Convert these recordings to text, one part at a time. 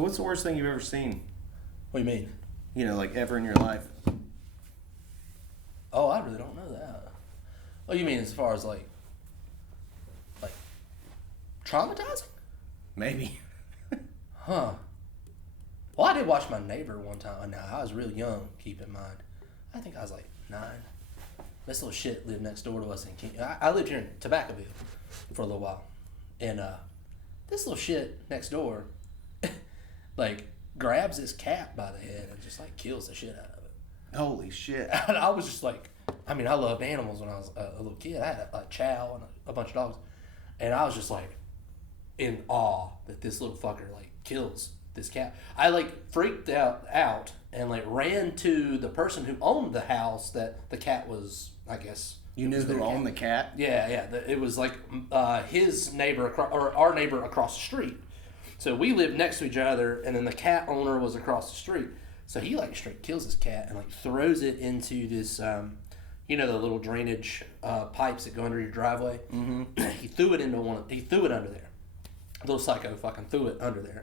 So what's the worst thing you've ever seen? What do you mean? You know, like ever in your life? Oh, I really don't know that. Oh, you mean as far as like traumatizing? Maybe. Huh. Well, I did watch my neighbor one time. Now, I was real young, keep in mind. I think I was like 9. This little shit lived next door to us in King. I lived here in Tobaccoville for a little while. And this little shit next door, like, grabs this cat by the head and just, like, kills the shit out of it. Holy shit. And I was just like, I mean, I loved animals when I was a little kid. I had a chow and a bunch of dogs. And I was just like, in awe that this little fucker, like, kills this cat. I like freaked out and like ran to the person who owned the house that the cat was, I guess. You knew who owned the cat? Yeah. It was like his neighbor or our neighbor across the street. So we lived next to each other, and then the cat owner was across the street. So he like straight kills this cat and like throws it into this, you know, the little drainage pipes that go under your driveway. Mm-hmm. He threw it under there. Little psycho fucking threw it under there.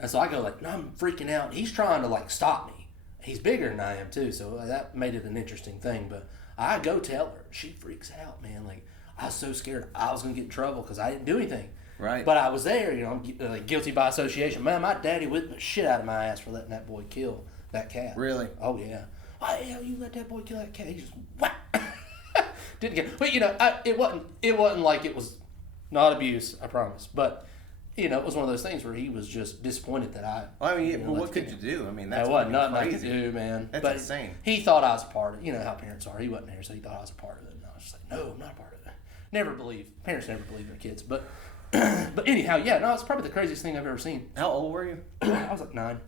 And so I go like, no, I'm freaking out. He's trying to like stop me. He's bigger than I am too, so that made it an interesting thing. But I go tell her. She freaks out, man. Like, I was so scared I was going to get in trouble because I didn't do anything. Right. But I was there, you know, I'm like, guilty by association. Man, my daddy whipped the shit out of my ass for letting that boy kill that cat. Really? Oh, yeah. Why the hell you let that boy kill that cat? He just, whack. Didn't get, but you know, it wasn't like it was not abuse, I promise. But, you know, it was one of those things where he was just disappointed that I. Well, I mean, but what could you do? I mean, that's wasn't nothing crazy. I could do, man. That's but insane. He thought I was a part of it. You know how parents are. He wasn't there, so he thought I was a part of it. And I was just like, no, I'm not a part of it. Parents never believe their kids. But anyhow, yeah, no, it's probably the craziest thing I've ever seen. How old were you? I was like 9.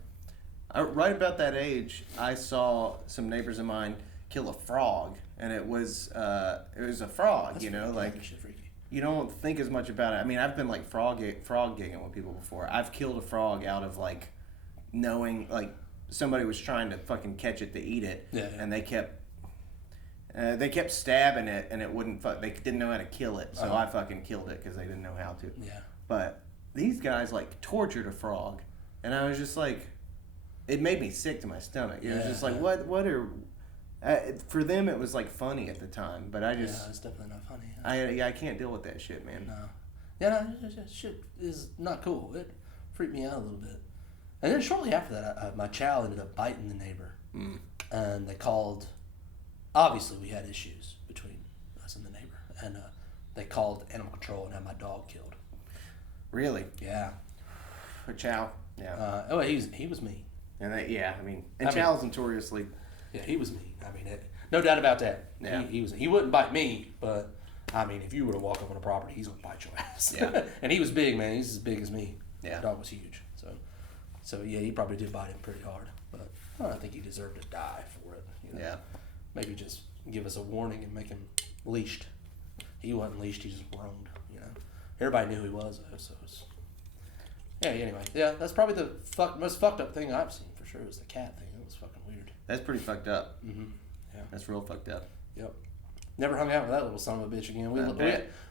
Right about that age, I saw some neighbors of mine kill a frog, and it was a frog. That's, you know, like shit freaky. You don't think as much about it. I mean, I've been like frog gigging with people before. I've killed a frog out of like knowing like somebody was trying to fucking catch it to eat it, and they kept stabbing it, and it wouldn't. They didn't know how to kill it, so I fucking killed it because they didn't know how to. Yeah. But these guys like tortured a frog, and I was just like, it made me sick to my stomach. It was just like, what are. For them, it was like funny at the time, but I just. Yeah, it's definitely not funny. I can't deal with that shit, man. No. Yeah, no, shit is not cool. It freaked me out a little bit. And then shortly after that, my chow ended up biting the neighbor. Mm. And they called. Obviously, we had issues between us and the neighbor. And they called animal control and had my dog killed. Really? Yeah. For chow? Yeah. He was mean. And chow's notoriously. Yeah, he was mean. I mean, no doubt about that. Yeah. He wouldn't bite me, but I mean, if you were to walk up on a property, he's gonna bite your ass. Yeah. And he was big, man. He's as big as me. Yeah. The dog was huge. So yeah, he probably did bite him pretty hard. But I don't think he deserved to die for it. You know? Yeah. Maybe just give us a warning and make him leashed. He wasn't leashed. He just roamed. You know. Everybody knew who he was though. So. Yeah. Anyway. Yeah. That's probably the most fucked up thing I've seen for sure. Was the cat thing. It was fucking weird. That's pretty fucked up. Mm-hmm. Yeah. That's real fucked up. Yep. Never hung out with that little son of a bitch again.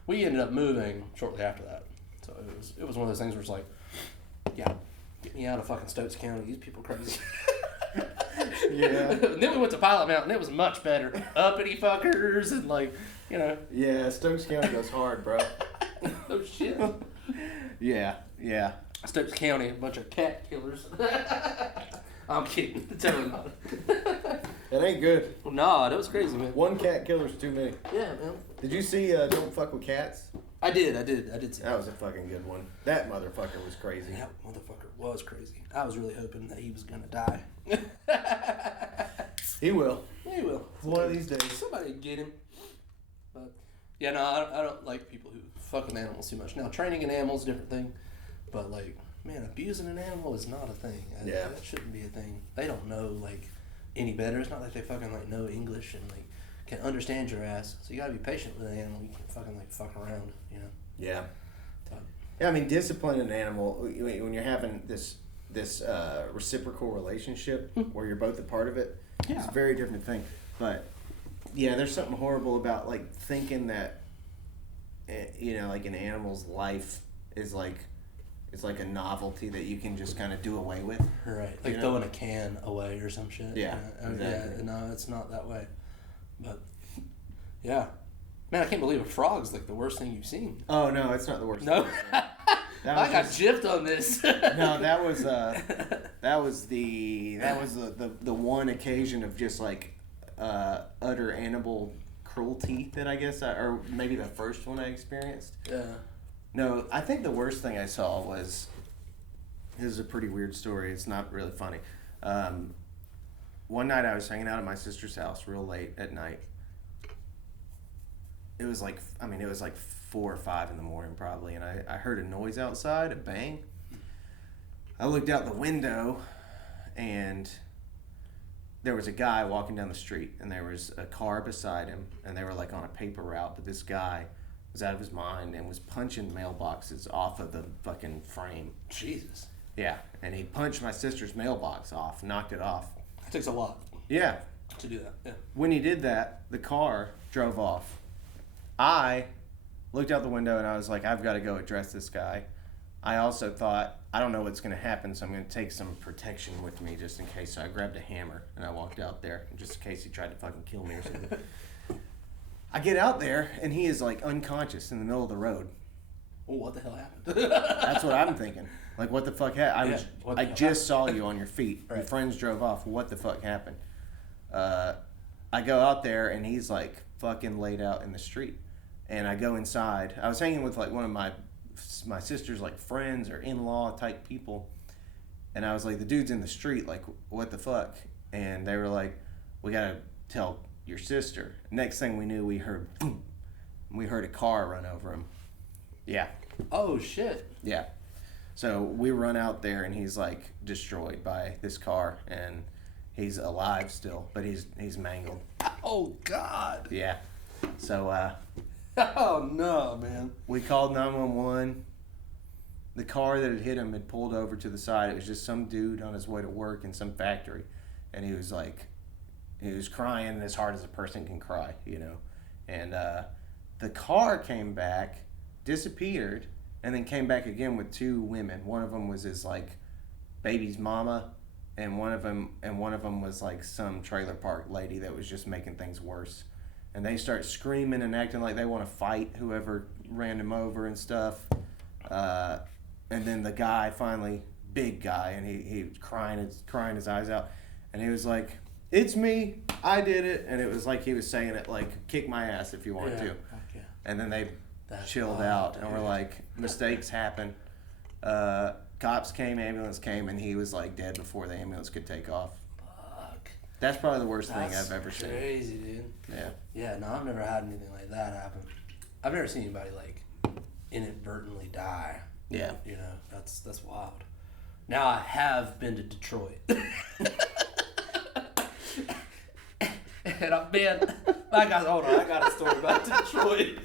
We ended up moving shortly after that. So it was one of those things where it's like, yeah, get me out of fucking Stokes County. These people are crazy. Yeah. Then we went to Pilot Mountain. It was much better. Uppity fuckers and like, you know. Yeah, Stokes County goes hard, bro. No shit. Yeah. Stokes County, a bunch of cat killers. I'm kidding. Totally not. That ain't good. No, that was crazy, man. One cat killer's too many. Yeah, man. Did you see Don't Fuck With Cats? I did see that. Was a fucking good one. That motherfucker was crazy. That motherfucker was crazy. I was really hoping that he was gonna die. He will. He will. One of these days. Somebody get him. But yeah, no, I don't like people who fuck with animals too much. Now, training an animal is a different thing, but like, man, abusing an animal is not a thing. Yeah. That shouldn't be a thing. They don't know like any better. It's not like they fucking like know English and like can understand your ass. So you gotta be patient with an animal. You can fucking like fuck around, you know. Yeah. Yeah, I mean, disciplining an animal when you're having this reciprocal relationship where you're both a part of it. Yeah. It's a very different thing. But yeah, there's something horrible about like thinking that, you know, like an animal's life is like It's like a novelty that you can just kind of do away with. Right. Like throwing a can away or some shit. Yeah. Exactly. Yeah. No, it's not that way. But, yeah. Man, I can't believe a frog's like the worst thing you've seen. Oh, no, it's not the worst thing. No? I got gypped on this. No, that was the one occasion of just like utter animal cruelty that I guess or maybe the first one I experienced. Yeah. No, I think the worst thing I saw was, this is a pretty weird story. It's not really funny. One night I was hanging out at my sister's house real late at night. It was like 4 or 5 in the morning probably, and I heard a noise outside, a bang. I looked out the window, and there was a guy walking down the street, and there was a car beside him, and they were like on a paper route, but this guy was out of his mind and was punching mailboxes off of the fucking frame. Jesus. Yeah, and he punched my sister's mailbox off, knocked it off. It takes a lot. Yeah. To do that, yeah. When he did that, the car drove off. I looked out the window and I was like, I've got to go address this guy. I also thought, I don't know what's going to happen, so I'm going to take some protection with me just in case. So I grabbed a hammer and I walked out there just in case he tried to fucking kill me or something. I get out there and he is like unconscious in the middle of the road. Oh, what the hell happened? That's what I'm thinking. Like, what the fuck happened? I just saw you on your feet. Right. Your friends drove off. What the fuck happened? I go out there and he's like fucking laid out in the street. And I go inside. I was hanging with like one of my sister's like friends or in-law type people. And I was like, the dude's in the street, like, what the fuck? And they were like, we gotta tell your sister. Next thing we knew, we heard boom. We heard a car run over him. Yeah. Oh shit. Yeah. So we run out there and he's like destroyed by this car, and he's alive still, but he's mangled. Oh God. Yeah. So oh no, man. We called 911. The car that had hit him had pulled over to the side. It was just some dude on his way to work in some factory, and he was crying as hard as a person can cry, you know. And the car came back, disappeared, and then came back again with 2 women. One of them was his like baby's mama, and one of them was like some trailer park lady that was just making things worse. And they start screaming and acting like they want to fight whoever ran him over and stuff. And then the guy finally, big guy, and he was crying his eyes out, and he was like, "It's me, I did it." And it was like he was saying it like, "Kick my ass if you want to." Yeah. And then they chilled out, and we're like, mistakes happen. Cops came, ambulance came, and he was like dead before the ambulance could take off. Fuck. That's probably the worst thing I've ever seen. Crazy, dude. Yeah. Yeah, no, I've never had anything like that happen. I've never seen anybody like inadvertently die. Yeah. You know, that's wild. Now I have been to Detroit. And I got a story about Detroit.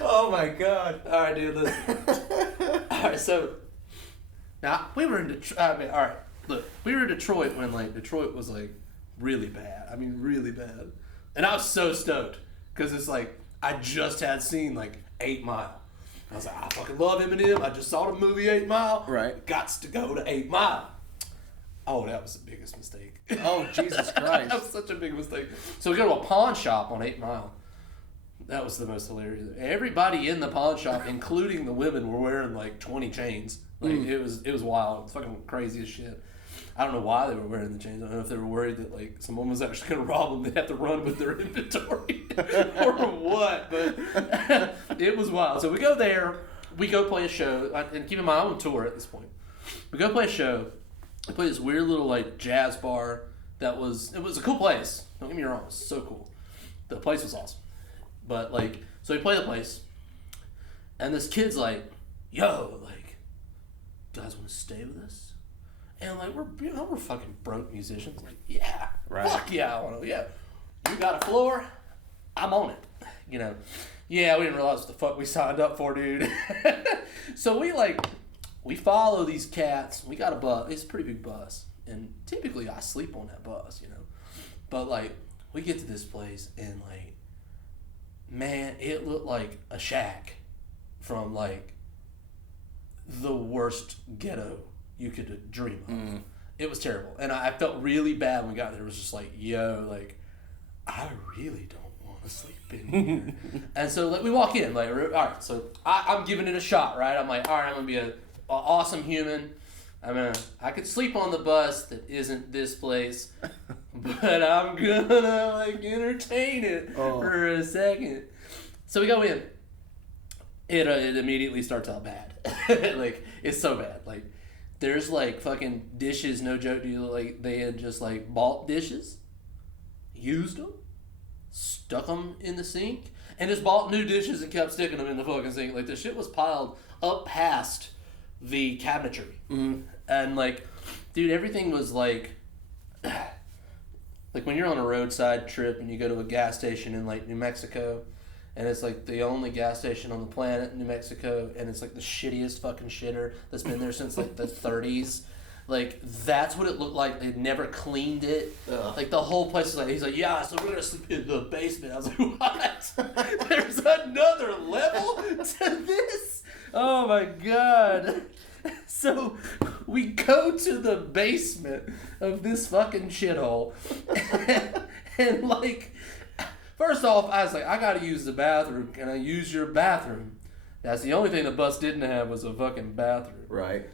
Oh my God. All right, dude, listen. All right, so now we were in Detroit. All right, look, we were in Detroit when like Detroit was like really bad. I mean, really bad. And I was so stoked because it's like I just had seen like 8 Mile. I was like, I fucking love Eminem. I just saw the movie 8 Mile. Right. Gots to go to 8 Mile. Oh, that was the biggest mistake. Oh, Jesus Christ. That was such a big mistake. So we go to a pawn shop on 8 Mile. That was the most hilarious. Everybody in the pawn shop, including the women, were wearing like 20 chains. Like it was wild. It was fucking crazy as shit. I don't know why they were wearing the chains. I don't know if they were worried that like someone was actually going to rob them. They'd have to run with their inventory or what. But it was wild. So we go there. We go play a show. And keep in mind, I'm on tour at this point. We go play a show. We play this weird little like jazz bar. It was a cool place. Don't get me wrong. It was so cool. The place was awesome. But like, so we play the place. And this kid's like, yo, like, you guys want to stay with us? And like we're fucking broke musicians. Like, yeah, right. Fuck yeah, I want to. Yeah, you got a floor, I'm on it. You know, yeah, we didn't realize what the fuck we signed up for, dude. So we follow these cats. We got a bus. It's a pretty big bus, and typically I sleep on that bus, you know. But like we get to this place, and like, man, it looked like a shack. from like the worst ghetto you could dream of. It was terrible, and I felt really bad when we got there. It was just like, yo, like, I really don't want to sleep in here. And so like we walk in, like, all right, so I'm giving it a shot, right? I'm like, all right, I'm gonna be an awesome human. I could sleep on the bus that isn't this place, but I'm gonna like entertain it for a second. So we go in. It immediately starts out bad. Like, it's so bad. Like, there's like fucking dishes, no joke to you, like they had just like bought dishes, used them, stuck them in the sink, and just bought new dishes and kept sticking them in the fucking sink. Like, the shit was piled up past the cabinetry. And like, dude, everything was like when you're on a roadside trip and you go to a gas station in like New Mexico, and it's like the only gas station on the planet in New Mexico, and it's like the shittiest fucking shitter that's been there since like the 30s. Like, that's what it looked like. They'd never cleaned it. Like, the whole place is like, he's like, yeah, so we're gonna sleep in the basement. I was like, what? There's another level to this? Oh my god. So we go to the basement of this fucking shithole, and like, first off, I was like, I gotta use the bathroom. Can I use your bathroom? That's the only thing the bus didn't have, was a fucking bathroom. Right.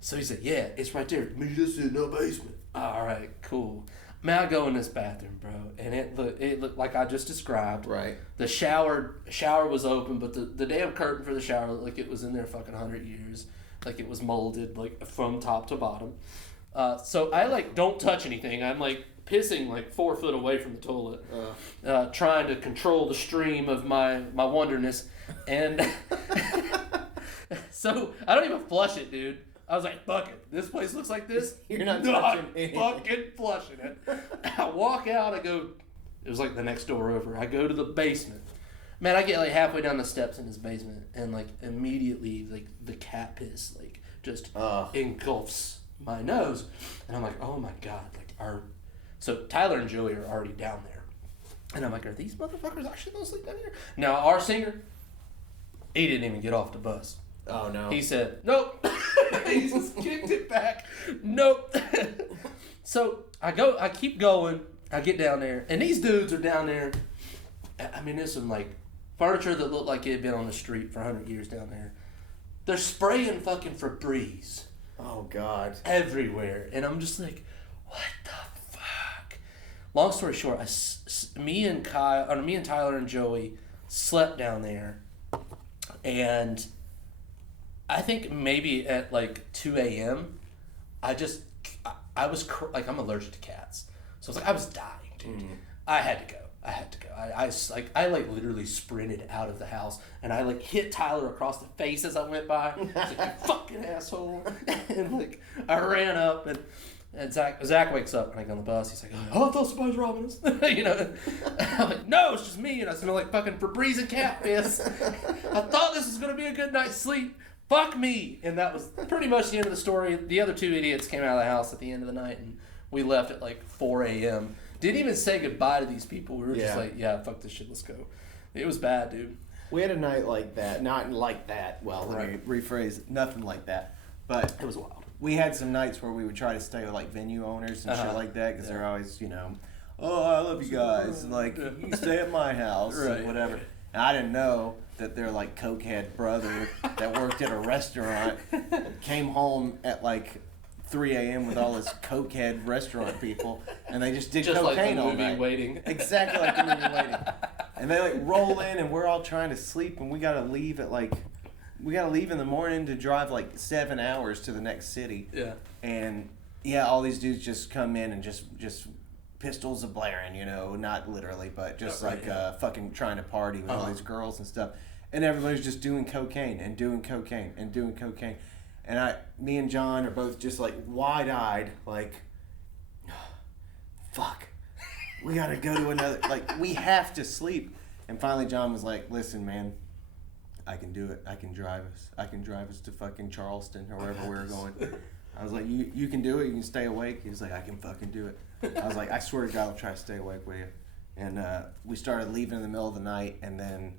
So he said, yeah, it's right there. Meet us in the basement. All right, cool. Man, I go in this bathroom, bro, and it looked like I just described. Right. The shower was open, but the damn curtain for the shower looked like it was in there fucking 100 years. Like, it was molded, like, from top to bottom. So I, like, don't touch anything. I'm, like, pissing, like, 4 foot away from the toilet. Trying to control the stream of my wonderness. And so I don't even flush it, dude. I was like, fuck it. This place looks like this. You're not touching anything. Fucking flushing it. I walk out. I go. It was like the next door over. I go to the basement. Man, I get like halfway down the steps in his basement, and like immediately, like the cat piss, like just engulfs my nose, and I'm like, oh my god, like so Tyler and Joey are already down there, and I'm like, are these motherfuckers actually gonna sleep down here? Now our singer, he didn't even get off the bus. Oh no. He said, nope. He just kicked it back. Nope. So I keep going. I get down there, and these dudes are down there. I mean, there's some like furniture that looked like it had been on the street for 100 years down there. They're spraying fucking Febreze. Oh god. Everywhere, and I'm just like, what the fuck? Long story short, me and Tyler and Joey slept down there, and I think maybe at like 2 a.m. I was like, I'm allergic to cats, so I was dying, dude. I had to go. I literally sprinted out of the house, and I like hit Tyler across the face as I went by. I was like, you fucking asshole. And like, I ran up, and Zach wakes up when I get on the bus. He's like, oh, I thought somebody was robbing us. You know, I'm like, no, it's just me, and I smell like fucking Febreze and cat piss. I thought this was gonna be a good night's sleep. Fuck me. And that was pretty much the end of the story. The other 2 idiots came out of the house at the end of the night, and we left at like 4 a.m. Didn't even say goodbye to these people. We were just like, yeah, fuck this shit, let's go. It was bad, dude. We had a night like that. Not like that. Well, let me rephrase. Nothing like that. But it was wild. We had some nights where we would try to stay with like venue owners and shit like that, because they're always, you know, oh, I love you guys. Like, you stay at my house and whatever. And I didn't know that their like cokehead brother that worked at a restaurant came home at like 3 a.m. with all his cokehead restaurant people, and they just did cocaine all night. Waiting. Exactly like the movie Waiting. And they like roll in, and we're all trying to sleep, and we gotta leave in the morning to drive like 7 hours to the next city. Yeah. And yeah, all these dudes just come in and just pistols are blaring, you know, not literally, but just fucking trying to party with all these girls and stuff. And everybody's just doing cocaine and doing cocaine and doing cocaine. And me and John are both just like wide-eyed, like, fuck, we gotta go to another, like, we have to sleep. And finally John was like, listen, man, I can do it. I can drive us to fucking Charleston or wherever we're going. I was like, you can do it. You can stay awake. He was like, I can fucking do it. I was like, I swear to God, I'll try to stay awake with you. And we started leaving in the middle of the night, and then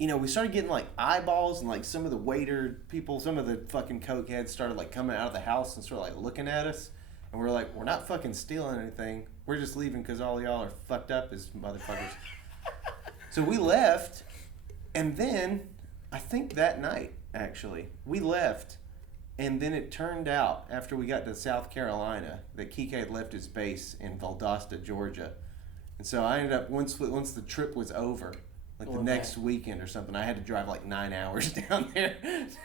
we started getting like eyeballs, and like some of the waiter people, some of the fucking coke heads started like coming out of the house and sort of like looking at us, and we're like, we're not fucking stealing anything. We're just leaving because all y'all are fucked up as motherfuckers. So we left, and then I think that night actually we left, and then it turned out after we got to South Carolina that Kike had left his base in Valdosta, Georgia, and so I ended up once the trip was over. Like the next weekend or something, I had to drive like 9 hours down there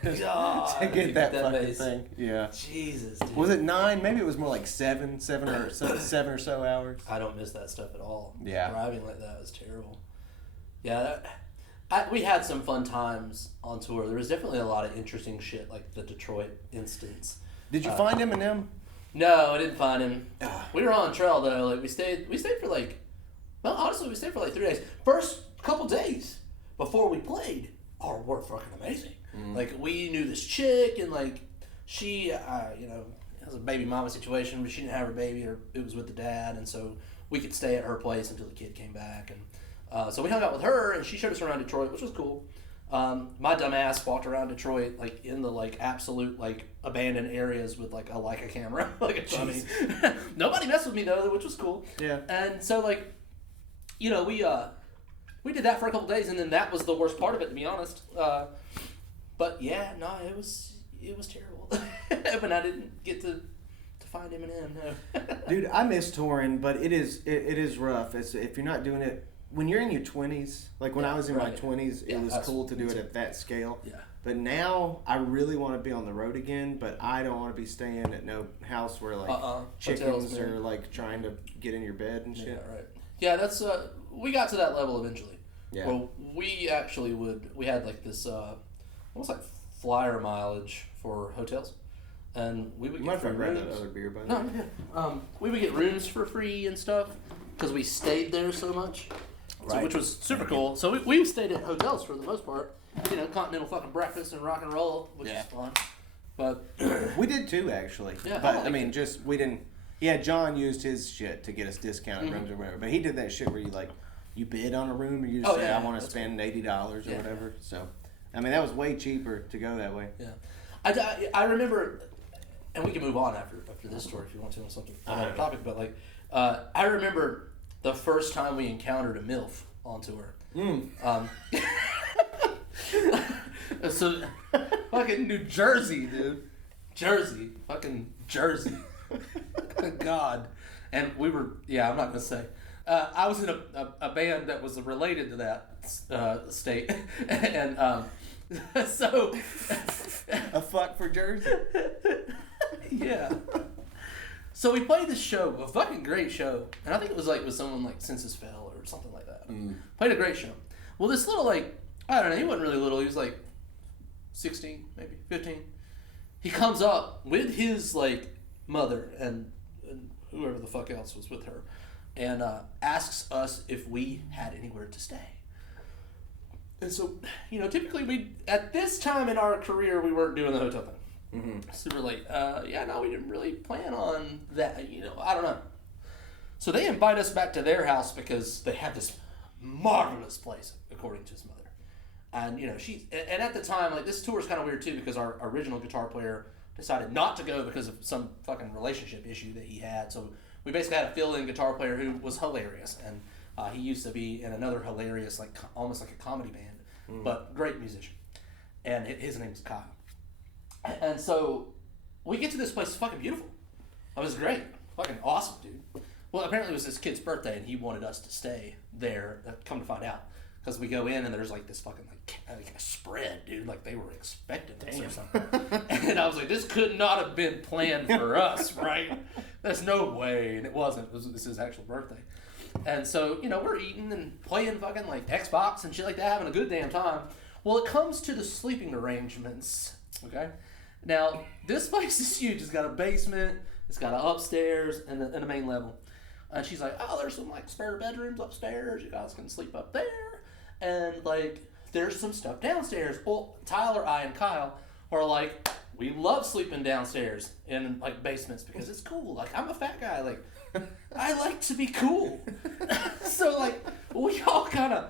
to get that fucking thing. Yeah. Jesus, dude. Was it 9? Maybe it was more like 7 or so hours. I don't miss that stuff at all. Yeah. Driving like that was terrible. Yeah, we had some fun times on tour. There was definitely a lot of interesting shit, like the Detroit instance. Did you find Eminem? No, I didn't find him. We were on trail though. Like we stayed for like, well, honestly, we stayed for like 3 days. First couple days before we played were fucking amazing. Like we knew this chick, and like she it was a baby mama situation, but she didn't have her baby, or it was with the dad, and so we could stay at her place until the kid came back, and so we hung out with her, and she showed us around Detroit, which was cool. My dumb ass walked around Detroit like in the like absolute like abandoned areas with like a Leica camera. Like nobody messed with me though, which was cool. Yeah. And so like we did that for a couple days, and then that was the worst part of it, to be honest. But yeah, no, it was terrible. But I didn't get to find Eminem. No. Dude, I miss touring, but it is rough. If you're not doing it when you're in your 20s, like when I was in my 20s, it was cool to do it at that scale. Yeah. But now I really want to be on the road again, but I don't want to be staying at no house where like chickens are like trying to get in your bed and shit. Yeah, right. Yeah, that's we got to that level eventually. Yeah. Well, we actually we had like this almost like flyer mileage for hotels, and we would get free rooms. That other beer, by the No, yeah. We would get rooms for free and stuff because we stayed there so much, which was super cool. So we stayed at hotels for the most part. Continental fucking breakfast and rock and roll, which is fun. But we did too, actually. Yeah, but I mean, just we didn't. Yeah, John used his shit to get us discounted rooms or whatever. But he did that shit where you bid on a room, and you just say, I want to spend $80 or whatever. So, I mean, that was way cheaper to go that way. Yeah, I remember, and we can move on after this story if you want to on something another topic. But like, I remember the first time we encountered a MILF on tour. So, fucking New Jersey, dude. Fucking Jersey. God. And we were, I'm not going to say. I was in a band that was related to that state. And so. A fuck for Jersey? Yeah. So we played this show, a fucking great show. And I think it was like with someone like Census Fell or something like that. Played a great show. Well, this little like, I don't know, he wasn't really little. He was like 16, maybe 15. He comes up with his like mother and whoever the fuck else was with her, and asks us if we had anywhere to stay. And so, typically we at this time in our career we weren't doing the hotel thing. So we're like, no, we didn't really plan on that. I don't know. So they invite us back to their house because they have this marvelous place, according to his mother. And and at the time, like, this tour is kind of weird too because our original guitar player decided not to go because of some fucking relationship issue that he had. So we basically had a fill-in guitar player who was hilarious, and he used to be in another hilarious, like almost like a comedy band, but great musician. And his name is Kyle. And so we get to this place, it's fucking beautiful. It was great, fucking awesome, dude. Well, apparently it was his kid's birthday, and he wanted us to stay there. Come to find out. Because we go in and there's like this fucking like a spread, dude. Like they were expecting us or something. And I was like, this could not have been planned for us, right? There's no way. And it wasn't. It was his actual birthday. And so, we're eating and playing fucking like Xbox and shit like that, having a good damn time. Well, it comes to the sleeping arrangements, okay? Now, this place is huge. It's got a basement, it's got an upstairs, and a main level. And she's like, there's some like spare bedrooms upstairs. You guys can sleep up there. And like, there's some stuff downstairs. Well, Tyler, I, and Kyle are like, we love sleeping downstairs in like basements because it's cool. Like, I'm a fat guy. Like, I like to be cool. So like, we all kind of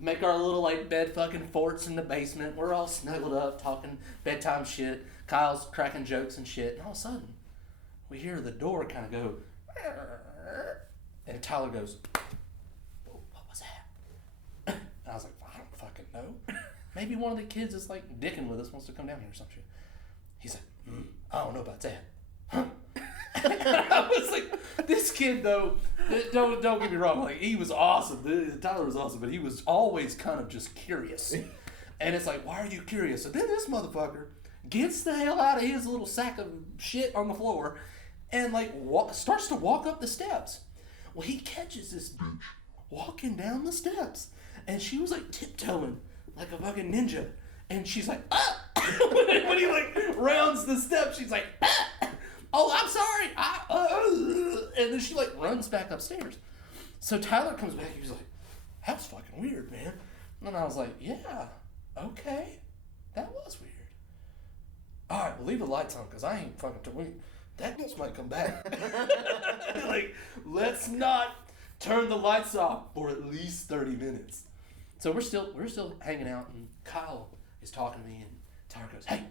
make our little like bed fucking forts in the basement. We're all snuggled up talking bedtime shit. Kyle's cracking jokes and shit. And all of a sudden, we hear the door kind of go, and Tyler goes, "What was that?" And I was like, "I don't fucking know. Maybe one of the kids is like dicking with us, wants to come down here or some shit." He's like, "I don't know about that." I was like, this kid though, don't get me wrong, like he was awesome. Tyler was awesome, but he was always kind of just curious. And it's like, why are you curious? So then this motherfucker gets the hell out of his little sack of shit on the floor and like starts to walk up the steps. Well, he catches this bitch walking down the steps, and she was like tiptoeing like a fucking ninja, and she's like, ah! when he like rounds the steps, she's like, ah! Oh, I'm sorry. And then she like runs back upstairs. So Tyler comes back. He was like, that was fucking weird, man. And I was like, yeah, okay, that was weird. All right, we'll leave the lights on because I ain't fucking. That bitch might come back. Like, let's not turn the lights off for at least 30 minutes. So we're still hanging out, and Kyle is talking to me, and Tyler goes, hey.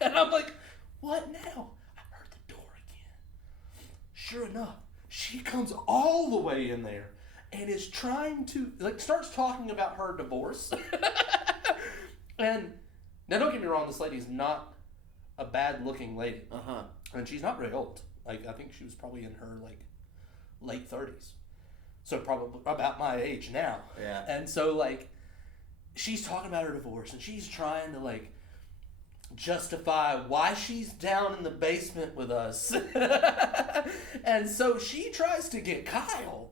And I'm like, what now? I heard the door again. Sure enough, she comes all the way in there and is trying to, like, starts talking about her divorce. And now don't get me wrong, this lady's not a bad looking lady. Uh-huh. And she's not very old. Like, I think she was probably in her, like, late 30s. So probably about my age now. Yeah. And so, like, she's talking about her divorce, and she's trying to, like, justify why she's down in the basement with us. And so she tries to get Kyle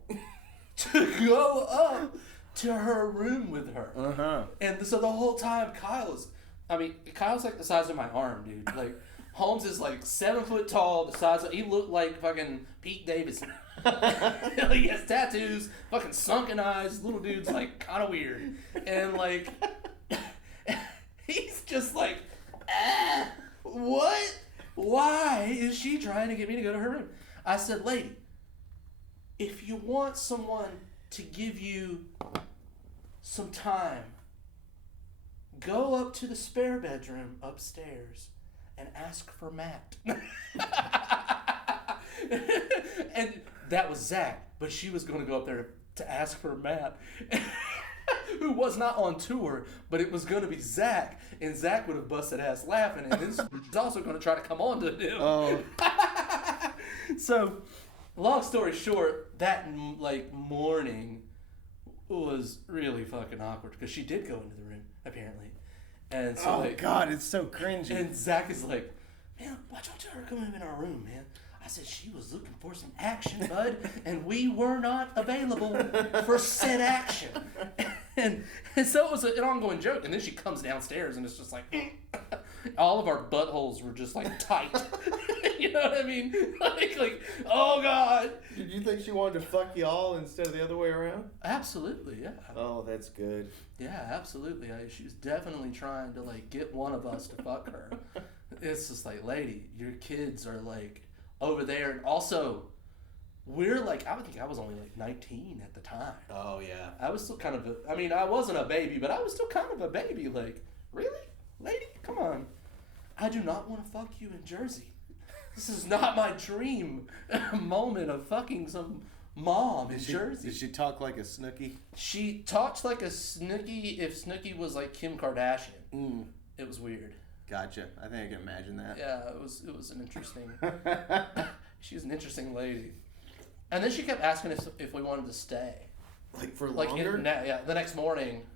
to go up to her room with her. Uh-huh. And so the whole time Kyle's like the size of my arm, dude. Like, Holmes is like 7 foot tall, the size of, he looked like fucking Pete Davidson. He has tattoos, fucking sunken eyes, little dude's like kind of weird. And like, he's just like, what? Why is she trying to get me to go to her room? I said, lady, if you want someone to give you some time, go up to the spare bedroom upstairs and ask for Matt. And that was Zach, but she was going to go up there to ask for Matt. Who was not on tour, but it was going to be Zach, and Zach would have busted ass laughing, and this is also going to try to come on to him. Oh. So, long story short, that like morning was really fucking awkward because she did go into the room apparently, and so like, God, it's so cringy. And Zach is like, man, why'd you tell her to come in our room, man? I said, she was looking for some action, bud, and we were not available for said action. And so it was an ongoing joke. And then she comes downstairs, and it's just like, all of our buttholes were just like tight. You know what I mean? Like, oh, God. Did you think she wanted to fuck y'all instead of the other way around? Absolutely, yeah. Oh, that's good. Yeah, absolutely. She was definitely trying to, like, get one of us to fuck her. It's just like, lady, your kids are, like, over there, and also we're like, I would think I was only like 19 at the time. Oh yeah. I was still kind of I wasn't a baby, but I was still kind of a baby. Like, really? Lady? Come on. I do not want to fuck you in Jersey. This is not my dream moment of fucking some mom in Jersey. Did she talk like a Snooki? She talked like a Snooki if Snooki was like Kim Kardashian. It was weird. Gotcha. I think I can imagine that. Yeah, it was an interesting. She's an interesting lady, and then she kept asking if we wanted to stay. Like for longer? The next morning,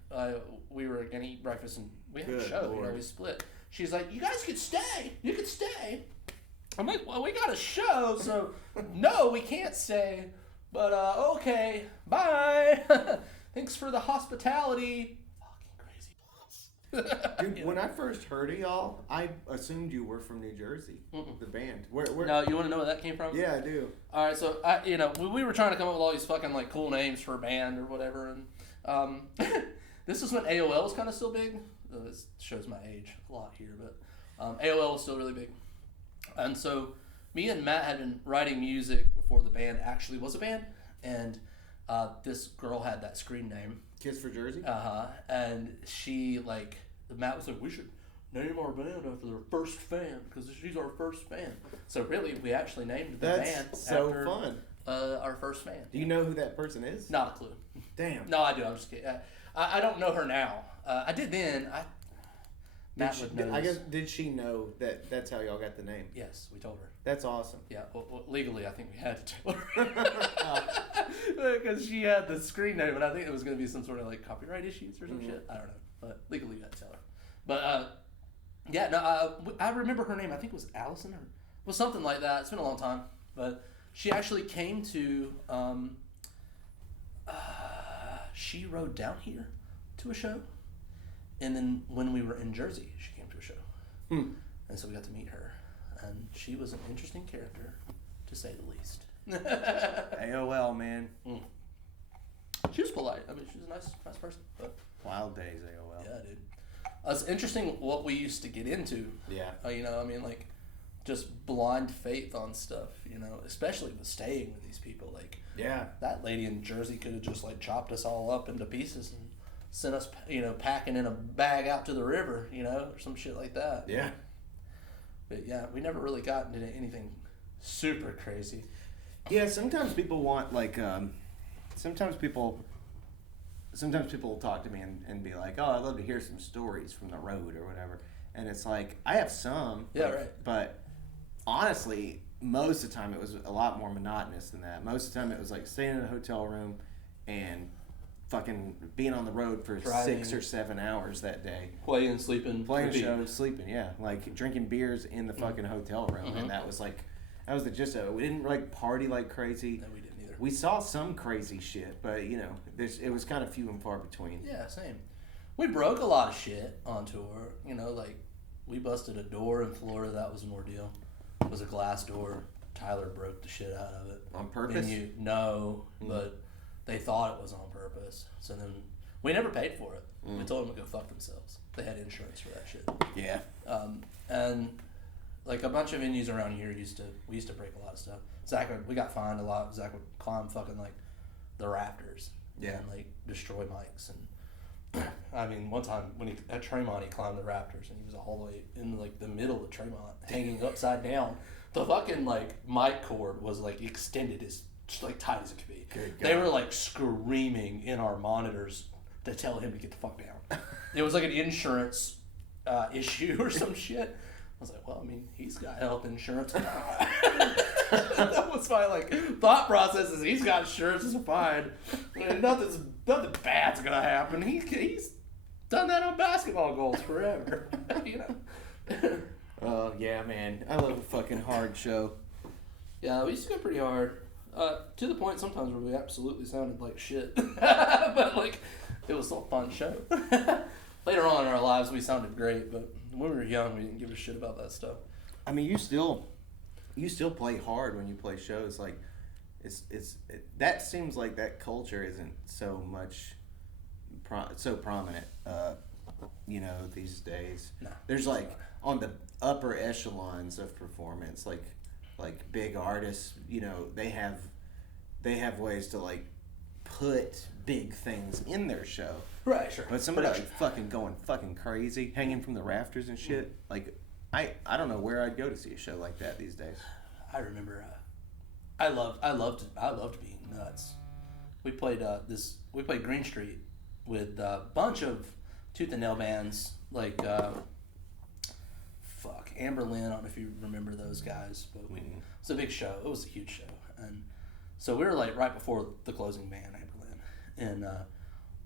we were gonna eat breakfast and we had a show. We split. She's like, "You guys could stay. You could stay." I'm like, "Well, we got a show, so no, we can't stay. But okay, bye. Thanks for the hospitality." Dude, when I first heard of y'all, I assumed you were from New Jersey, the band. Where? No, you want to know where that came from? Yeah, I do. All right, so we were trying to come up with all these fucking like cool names for a band or whatever, and this is when AOL was kind of still big. This shows my age a lot here, but AOL was still really big, and so me and Matt had been writing music before the band actually was a band, and this girl had that screen name. Kiss for Jersey? And she, like, Matt was like, we should name our band after their first fan, because she's our first fan. So really, we actually named the band after fun. Our first fan. Do you know who that person is? Not a clue. Damn. No, I do. I'm just kidding. I don't know her now. I did then. Matt would know. I guess, did she know that that's how y'all got the name? Yes, we told her. That's awesome. Yeah, well, legally, I think we had to tell her. Because she had the screen name, and I think it was going to be some sort of, like, copyright issues or some shit. I don't know. But legally, we had to tell her. But, yeah, no, I remember her name. I think it was Allison or was something like that. It's been a long time. But she actually came to, she rode down here to a show. And then when we were in Jersey, she came to a show. And so we got to meet her. And she was an interesting character, to say the least. AOL, man. She was polite. I mean, she was a nice person. But wild days, AOL. Yeah, dude. It's interesting what we used to get into. Yeah. You know, I mean, like, just blind faith on stuff, you know, especially with staying with these people. Like, yeah, that lady in Jersey could have just, like, chopped us all up into pieces and sent us, you know, packing in a bag out to the river, you know, or some shit like that. Yeah. But yeah, we never really got into anything super crazy. Yeah, sometimes people want, like, sometimes people will talk to me and be like, oh, I'd love to hear some stories from the road or whatever. And it's like, I have some. Yeah, right. But honestly, most of the time it was a lot more monotonous than that. Most of the time it was like staying in a hotel room and fucking being on the road for driving, 6 or 7 hours that day. Playing, sleeping. Playing shows, sleeping, yeah. Like drinking beers in the fucking hotel room. And that was the gist of it. We didn't like party like crazy. No, we didn't either. We saw some crazy shit, but you know, it was kind of few and far between. Yeah, same. We broke a lot of shit on tour. You know, like we busted a door in Florida. That was an ordeal. It was a glass door. Tyler broke the shit out of it. On purpose? But they thought it was on purpose. So then we never paid for it. We told them to go fuck themselves. They had insurance for that shit. Yeah. And like a bunch of venues around here we used to break a lot of stuff. We got fined a lot. Zach would climb fucking like the rafters. Yeah. And like destroy mics. And I mean, one time when at Tremont, he climbed the rafters and he was all the way in like the middle of Tremont, hanging upside down. The fucking like mic cord was like extended as just like tight as it could be. They were like screaming in our monitors to tell him to get the fuck down. It was like an insurance issue or some shit. I was like, well, I mean, he's got health insurance. That was my like thought process. Is he's got insurance, is fine. Nothing bad's gonna happen. He's done that on basketball goals forever. You know. Oh yeah, man. I love a fucking hard show. Yeah, we used to go pretty hard. To the point sometimes where we absolutely sounded like shit. But like, it was still a fun show. Later on in our lives, we sounded great, but when we were young, we didn't give a shit about that stuff. I mean, you still play hard when you play shows. Like, that seems like that culture isn't so much so prominent. You know, these days. No, there's like on the upper echelons of performance, like big artists. You know, they have ways to like put big things in their show. Right, sure. But somebody like fucking going fucking crazy, hanging from the rafters and shit. Like, I don't know where I'd go to see a show like that these days. I remember, I loved being nuts. We played Green Street with a bunch of tooth and nail bands like Amber Lynn. I don't know if you remember those guys, but it was a big show. It was a huge show, and so we were like right before the closing band, Amber Lynn, and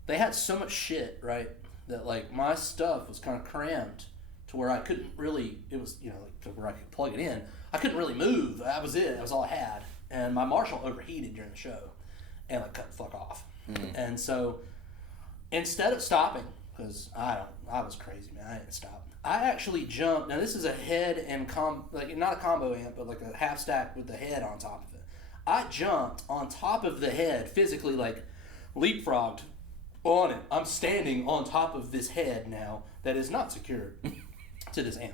they had so much shit, right, that like my stuff was kind of crammed to where I couldn't really. It was like to where I could plug it in. I couldn't really move. That was it. That was all I had, and my Marshall overheated during the show, and like cut the fuck off, and so instead of stopping. Because I was crazy, man. I didn't stop. I actually jumped. Now this is a head and like not a combo amp, but like a half stack with the head on top of it. I jumped on top of the head, physically like leapfrogged on it. I'm standing on top of this head now that is not secured to this amp,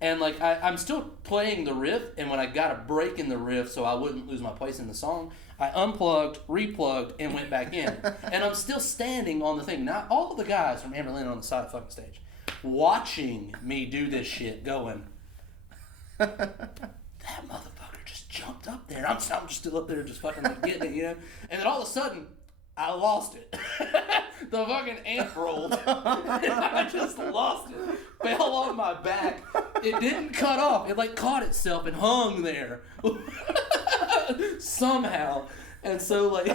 And like I'm still playing the riff, and when I got a break in the riff so I wouldn't lose my place in the song, I unplugged, replugged, and went back in. And I'm still standing on the thing. Now all of the guys from Amberlin on the side of the fucking stage watching me do this shit going, that motherfucker just jumped up there. I'm just still up there just fucking like getting it, you know? And then all of a sudden, I lost it. The fucking amp rolled. And I just lost it. Fell on my back. It didn't cut off. It like caught itself and hung there. Somehow. And so like,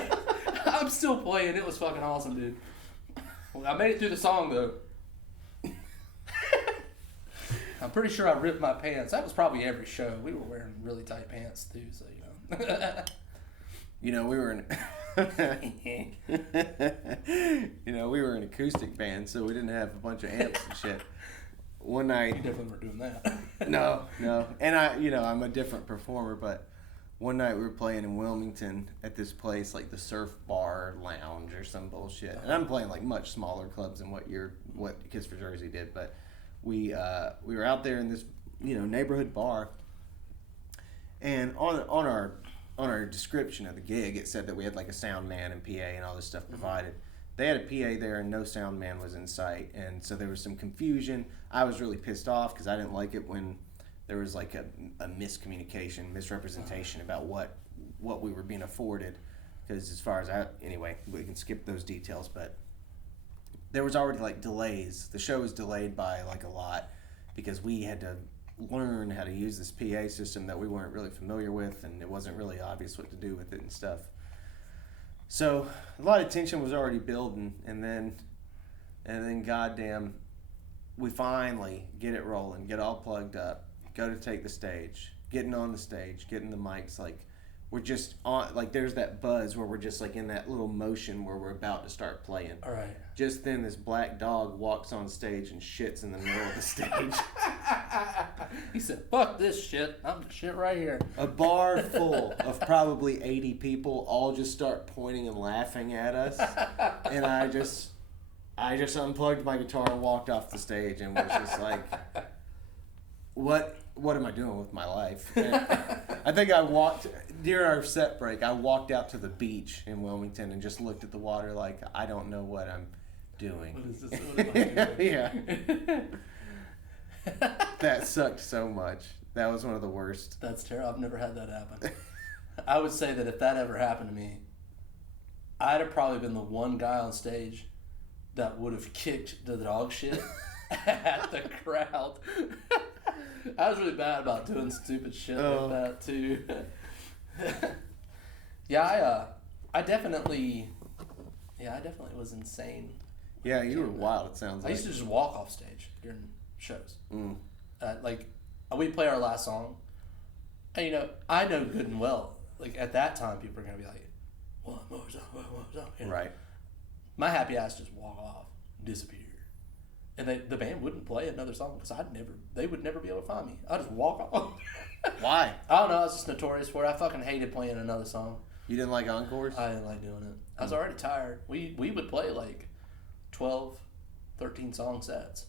I'm still playing. It was fucking awesome, dude. Well, I made it through the song though. I'm pretty sure I ripped my pants. That was probably every show. We were wearing really tight pants too, so you know. You know, we were in we were an acoustic band, so we didn't have a bunch of amps and shit. One night, you definitely weren't doing that. No. And I'm a different performer, but one night we were playing in Wilmington at this place like the Surf Bar Lounge or some bullshit. And I'm playing like much smaller clubs than what Kids for Jersey did, but we were out there in this neighborhood bar, and on our description of the gig it said that we had like a sound man and PA and all this stuff provided. They had a PA there and no sound man was in sight, and so there was some confusion. I was really pissed off because I didn't like it when there was like a miscommunication, misrepresentation about what we were being afforded. Because as far as anyway, we can skip those details, but there was already like delays. The show was delayed by like a lot because we had to learn how to use this PA system that we weren't really familiar with, and it wasn't really obvious what to do with it and stuff. So a lot of tension was already building, and then goddamn, we finally get it rolling, get all plugged up, go to take the stage, getting on the stage, getting the mics, like we're just on, like there's that buzz where we're just like in that little motion where we're about to start playing. All right. Just then this black dog walks on stage and shits in the middle of the stage. He said, fuck this shit. I'm the shit right here. A bar full of probably 80 people all just start pointing and laughing at us. And I just unplugged my guitar and walked off the stage and was just like, what am I doing with my life? And I think I walked, during our set break, I walked out to the beach in Wilmington and just looked at the water like, I don't know what I'm doing. What is this? What am I doing? Yeah. That sucked so much. That was one of the worst. That's terrible. I've never had that happen. I would say that if that ever happened to me, I'd have probably been the one guy on stage that would have kicked the dog shit at the crowd. I was really bad about doing stupid shit like that too. I definitely was insane. Yeah, you were wild, it sounds like. I used to just walk off stage during shows. We'd play our last song, and I know good and well, like at that time people are gonna be like, one more song, Right. My happy ass just walk off, disappear. And the band wouldn't play another song because they would never be able to find me. I just walk off. Why? I don't know. I was just notorious for it. I fucking hated playing another song. You didn't like encores? I didn't like doing it. I was already tired. We would play like 12, 13 song sets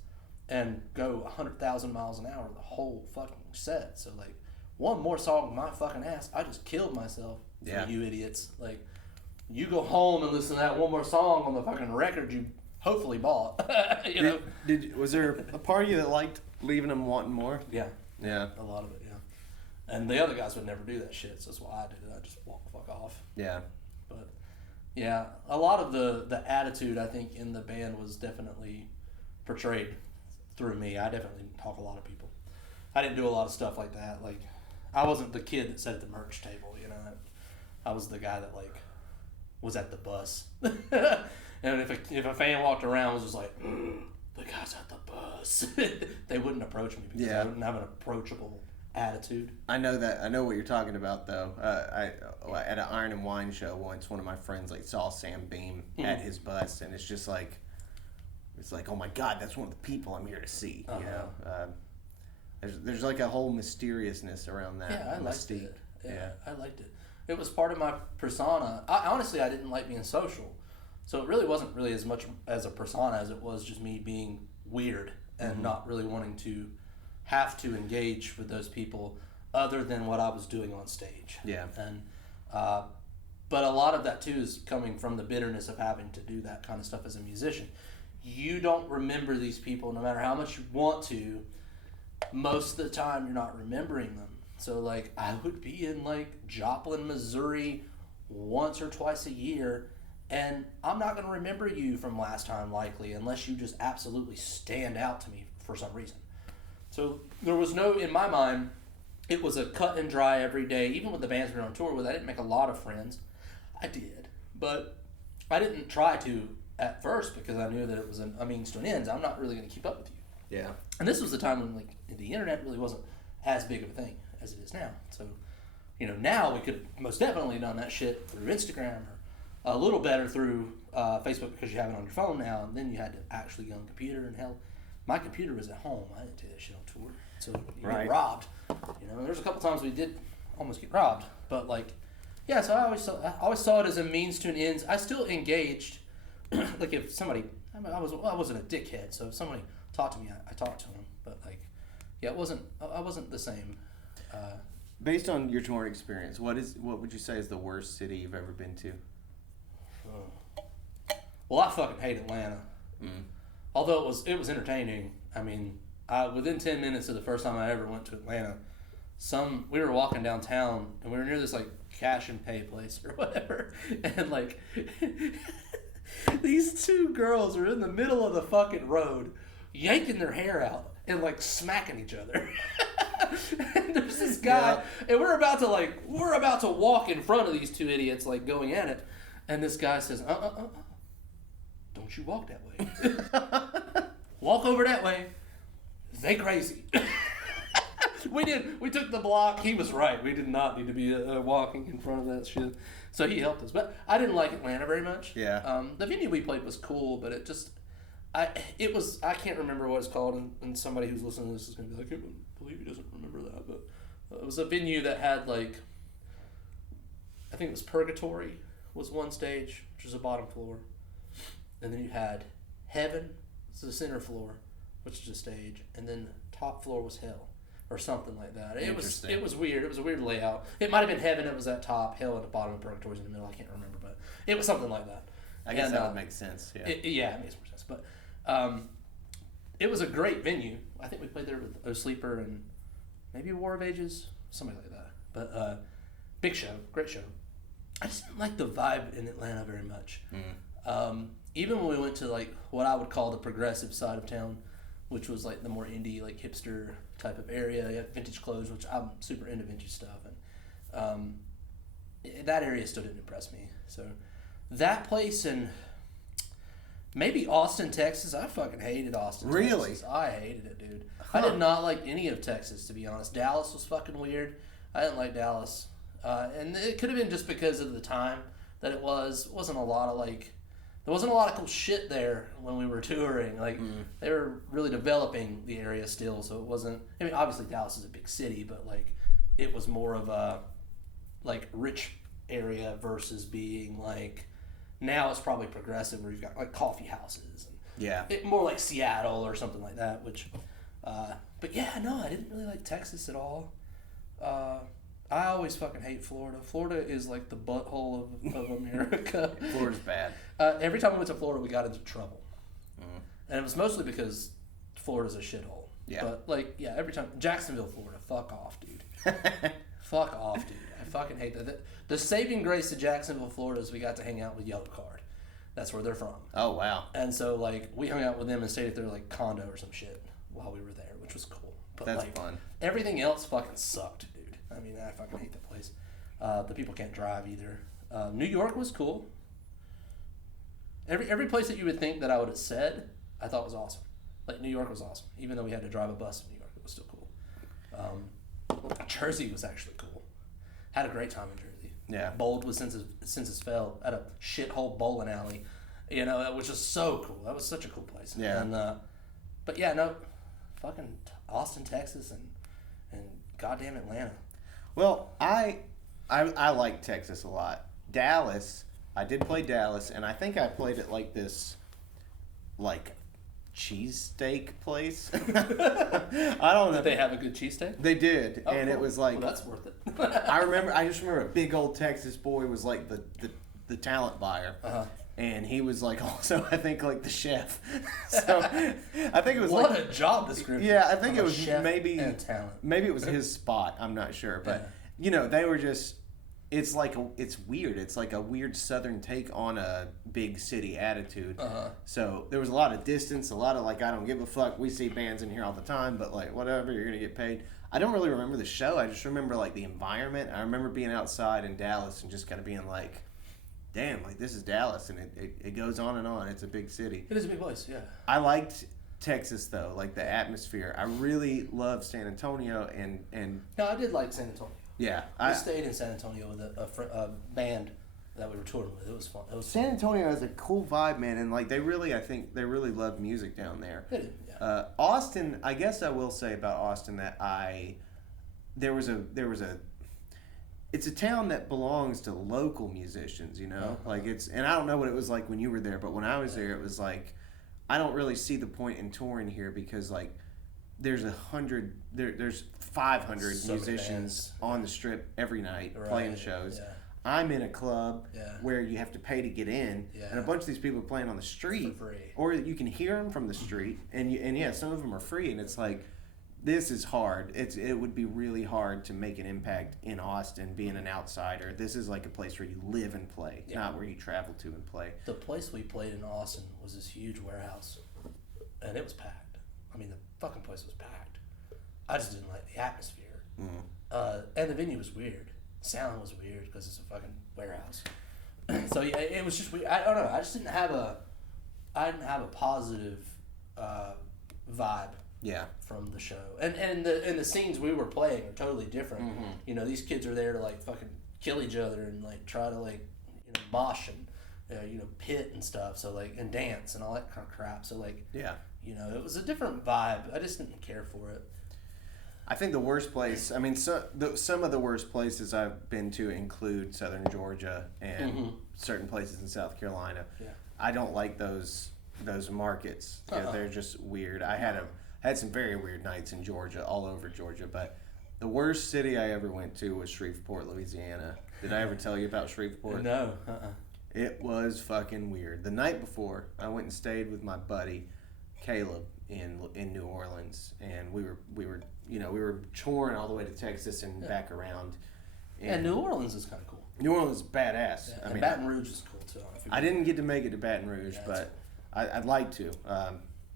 and go 100,000 miles an hour the whole fucking set. So like one more song, my fucking ass, I just killed myself for you idiots. Like you go home and listen to that one more song on the fucking record you hopefully bought. Was there a part of you that liked leaving them wanting more? Yeah. Yeah. A lot of it, yeah. And the other guys would never do that shit, so that's why I did it. I just walk the fuck off. Yeah. But yeah, a lot of the attitude I think in the band was definitely portrayed through me. I definitely didn't talk a lot of people. I didn't do a lot of stuff like that. Like I wasn't the kid that sat at the merch table, I was the guy that like was at the bus. And if a fan walked around was just like, the guy's at the bus, they wouldn't approach me because I wouldn't have an approachable attitude. I know that. I know what you're talking about, though. I at an Iron and Wine show once, one of my friends like saw Sam Beam at his bus, and it's just like, oh my God, that's one of the people I'm here to see. There's like a whole mysteriousness around that. Yeah, I liked mystique. it. Yeah, I liked it. It was part of my persona. Honestly, I didn't like being social. So it really wasn't really as much as a persona as it was just me being weird and not really wanting to have to engage with those people other than what I was doing on stage. Yeah. And but a lot of that too is coming from the bitterness of having to do that kind of stuff as a musician. You don't remember these people no matter how much you want to. Most of the time you're not remembering them. So like I would be in like Joplin, Missouri once or twice a year, and I'm not going to remember you from last time likely unless you just absolutely stand out to me for some reason. So there was no, in my mind, it was a cut and dry every day. Even with the bands we were on tour with, I didn't make a lot of friends. I did, but I didn't try to at first because I knew that it was a means to an end. I'm not really going to keep up with you. Yeah. And this was the time when like the internet really wasn't as big of a thing as it is now. So, now we could most definitely done that shit through Instagram or a little better through Facebook because you have it on your phone now, and then you had to actually get on a computer. And hell, my computer was at home. I didn't do that shit on tour, so you get robbed. There's a couple times we did almost get robbed, but like, yeah. So I always saw it as a means to an end. I still engaged. Like if somebody, I wasn't a dickhead, so if somebody talked to me, I talked to them. But like, yeah, I wasn't the same. Based on your touring experience, what would you say is the worst city you've ever been to? Well, I fucking hate Atlanta. Although it was entertaining. I mean, within 10 minutes of the first time I ever went to Atlanta, we were walking downtown and we were near this like cash and pay place or whatever, and like these two girls are in the middle of the fucking road, yanking their hair out and like smacking each other. And there's this guy, and we're about to walk in front of these two idiots like going at it, and this guy says, don't you walk that way. Walk over that way. They crazy. We took the block. He was right. We did not need to be walking in front of that shit. So he helped us. But I didn't like Atlanta very much. Yeah. The venue we played was cool, but it just, I can't remember what it's called, and somebody who's listening to this is going to be like, I can't believe he doesn't remember that. But it was a venue that had like, I think it was Purgatory was one stage, which was the bottom floor. And then you had Heaven, it's the center floor, which is a stage, and then top floor was Hell, or something like that. It was weird. It was a weird layout. It might have been Heaven. It was at top, Hell at the bottom, and Purgatory's in the middle. I can't remember, but it was something like that. I guess that would make sense. Yeah. It makes more sense. But it was a great venue. I think we played there with O Sleeper and maybe War of Ages, something like that. But big show, great show. I just didn't like the vibe in Atlanta very much. Even when we went to like what I would call the progressive side of town, which was like the more indie, like hipster type of area, you had vintage clothes, which I'm super into vintage stuff, and that area still didn't impress me. So that place and maybe Austin, Texas. I fucking hated Austin, really? Texas. I hated it, dude. I did not like any of Texas, to be honest. Dallas was fucking weird. I didn't like Dallas. And it could have been just because of the time that it was. It wasn't a lot of like, there wasn't a lot of cool shit there when we were touring. Like they were really developing the area still, so it wasn't. I mean, obviously Dallas is a big city, but like it was more of a like rich area versus being like now it's probably progressive where you've got like coffee houses and more like Seattle or something like that. Which, but yeah, no, I didn't really like Texas at all. I always fucking hate Florida. Florida is like the butthole of America. Florida's bad. Every time we went to Florida, we got into trouble. And it was mostly because Florida's a shithole. Yeah. But like, yeah, every time. Jacksonville, Florida. Fuck off, dude. Fuck off, dude. I fucking hate that. The saving grace of Jacksonville, Florida is we got to hang out with Yellow Card. That's where they're from. Oh, wow. And so like, we hung out with them and stayed at their like condo or some shit while we were there, which was cool. But that's like, fun. Everything else fucking sucked. I mean, I fucking hate that place. The people can't drive either. New York was cool. Every place that you would think that I would have said, I thought was awesome. Like New York was awesome, even though we had to drive a bus in New York. It was still cool. Jersey was actually cool. Had a great time in Jersey. Yeah. Bowled with Senses Fell at a shithole bowling alley, which was so cool. That was such a cool place. Yeah. And but yeah, no, fucking Austin, Texas, and goddamn Atlanta. Well, I like Texas a lot. Dallas, I did play Dallas, and I think I played at like this, like cheesesteak place. I don't know. Did they have a good cheesesteak? They did, and cool. it was like, well, that's worth it. I just remember a big old Texas boy was like the talent buyer. And he was like also, I think, like the chef. So I think it was what a job description. Yeah, I think it was chef maybe and talent. Maybe it was his spot. I'm not sure, but you know, they were just. It's like it's weird. It's like a weird Southern take on a big city attitude. So there was a lot of distance, a lot of like I don't give a fuck. We see bands in here all the time, but like whatever, you're gonna get paid. I don't really remember the show. I just remember like the environment. I remember being outside in Dallas and just kind of being like, damn, like this is Dallas, and it goes on and on. It's a big city. It is a big place, yeah. I liked Texas though, like the atmosphere. I really loved San Antonio and. No, I did like San Antonio. Yeah, I stayed in San Antonio with a band that we were touring with. It was fun. San Antonio has a cool vibe, man, and like I think they really love music down there. They do, yeah. Austin, I guess I will say about Austin that there was a. It's a town that belongs to local musicians, you know? Like and I don't know what it was like when you were there, but when I was there, it was like, I don't really see the point in touring here because like, there's 500 musicians on the strip every night playing shows. Yeah. I'm in a club where you have to pay to get in, and a bunch of these people are playing on the street, for free. Or you can hear them from the street, and some of them are free, and it's like, this is hard. It would be really hard to make an impact in Austin, being an outsider. This is like a place where you live and play, not where you travel to and play. The place we played in Austin was this huge warehouse, and it was packed. I mean, the fucking place was packed. I just didn't like the atmosphere. And the venue was weird. Sound was weird because it's a fucking warehouse. So yeah, it was just weird. I don't know. I just didn't have a positive vibe. Yeah. From the show, and the scenes we were playing are totally different. You know, these kids are there to like fucking kill each other and like try to like mosh and pit and stuff. So like and dance and all that kind of crap. So like it was a different vibe. I just didn't care for it. I think the worst place. I mean, some of the worst places I've been to include Southern Georgia and certain places in South Carolina. Yeah. I don't like those markets. They're just weird. I had some very weird nights in Georgia, all over Georgia, but the worst city I ever went to was Shreveport, Louisiana. Did I ever tell you about Shreveport? No. It was fucking weird. The night before, I went and stayed with my buddy Caleb in New Orleans, and we were touring all the way to Texas and back around. And New Orleans is kind of cool. New Orleans is badass. Yeah, I mean, Baton Rouge is cool too. I didn't get to make it to Baton Rouge, but I'd like to.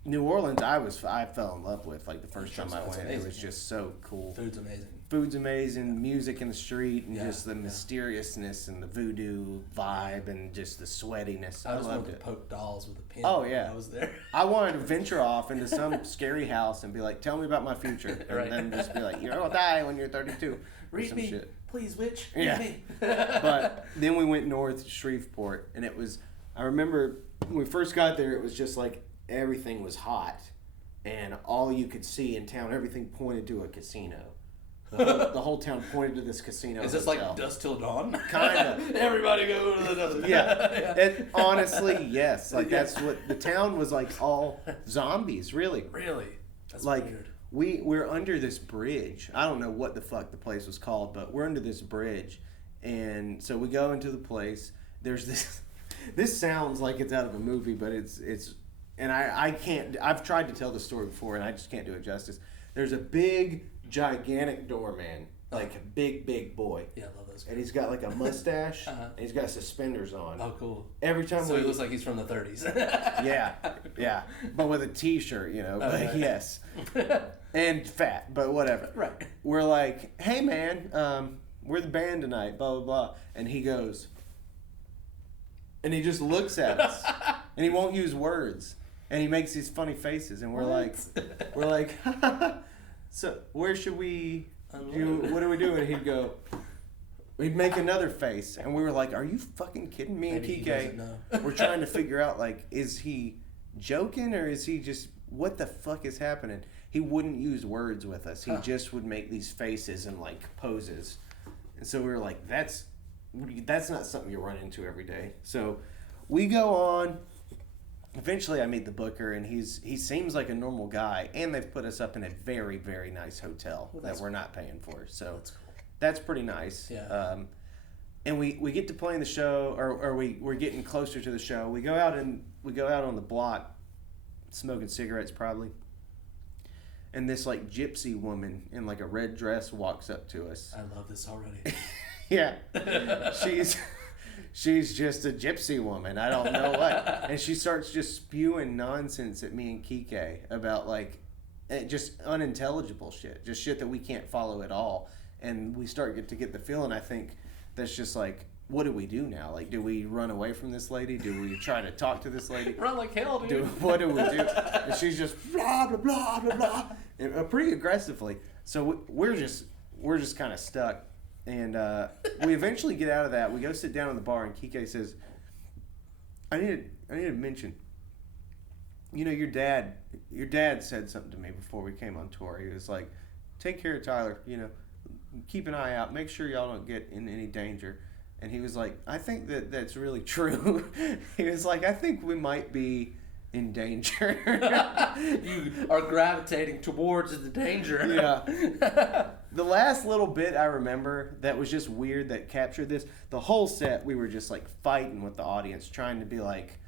New Orleans, I fell in love with like the first time I went. Amazing. It was just so cool. Food's amazing. Music in the street and just the mysteriousness and the voodoo vibe and just the sweatiness. I just loved wanted it. to poke dolls with a pin. Oh yeah, I was there. I wanted to venture off into some scary house and be like, "Tell me about my future," and then just be like, "You're gonna die when you're 32." Read me, please, witch. Yeah. Read me. But then we went north to Shreveport, and it was. I remember when we first got there, it was just like. Everything was hot, and all you could see in town, everything pointed to a casino. The whole town pointed to this casino. Is this hotel. like Dusk Till Dawn? Kind of. Everybody go to the Dusk. Yeah. And honestly, yes. Like that's what the town was like. All zombies, really. Really? That's like weird. we're under this bridge. I don't know what the fuck the place was called, but we're under this bridge, and so we go into the place. There's this. This sounds like it's out of a movie, but it's. And I can't, I've tried to tell the story before and I just can't do it justice. There's a big, gigantic doorman, like a big boy. Yeah, I love those guys. And he's got like a mustache and he's got suspenders on. Oh, cool. Every time he looks like he's from the 30s. Yeah. But with a t-shirt, but yes. And fat, but whatever. Right. We're like, hey man, we're the band tonight, blah, blah, blah. And he goes, and he just looks at us and he won't use words. And he makes these funny faces, and we're like, so where should we do? What do we do? And we'd make another face, and we were like, are you fucking kidding me? And Kike, we're trying to figure out like, is he joking or is he just what the fuck is happening? He wouldn't use words with us. He just would make these faces and like poses, and so we were like, that's not something you run into every day. So we go on. eventually I meet the booker, and he seems like a normal guy, and they've put us up in a very, very nice hotel that we're not paying for. So that's pretty nice. Yeah. And we get to playing the show, or we're getting closer to the show. We go out on the block, smoking cigarettes probably. And this like gypsy woman in like a red dress walks up to us. I love this already. Yeah, she's just a gypsy woman. I don't know what, and she starts just spewing nonsense at me and Kike about like just unintelligible shit, just shit that we can't follow at all. And we start to get the feeling, I think, that's just like, what do we do now? Like, do we run away from this lady? Do we try to talk to this lady? Run like hell, dude. What do we do? And she's just blah blah blah blah blah, and, pretty aggressively. So we're just kind of stuck, and we eventually get out of that. We go sit down in the bar, and Kike says, "I need to mention. You know, your dad said something to me before we came on tour. He was like, take care of Tyler. You know, keep an eye out. Make sure y'all don't get in any danger." And he was like, I think that's really true. He was like, I think we might be in danger. You are gravitating towards the danger. Yeah. The last little bit I remember that was just weird that captured this, the whole set we were just like fighting with the audience, trying to be like,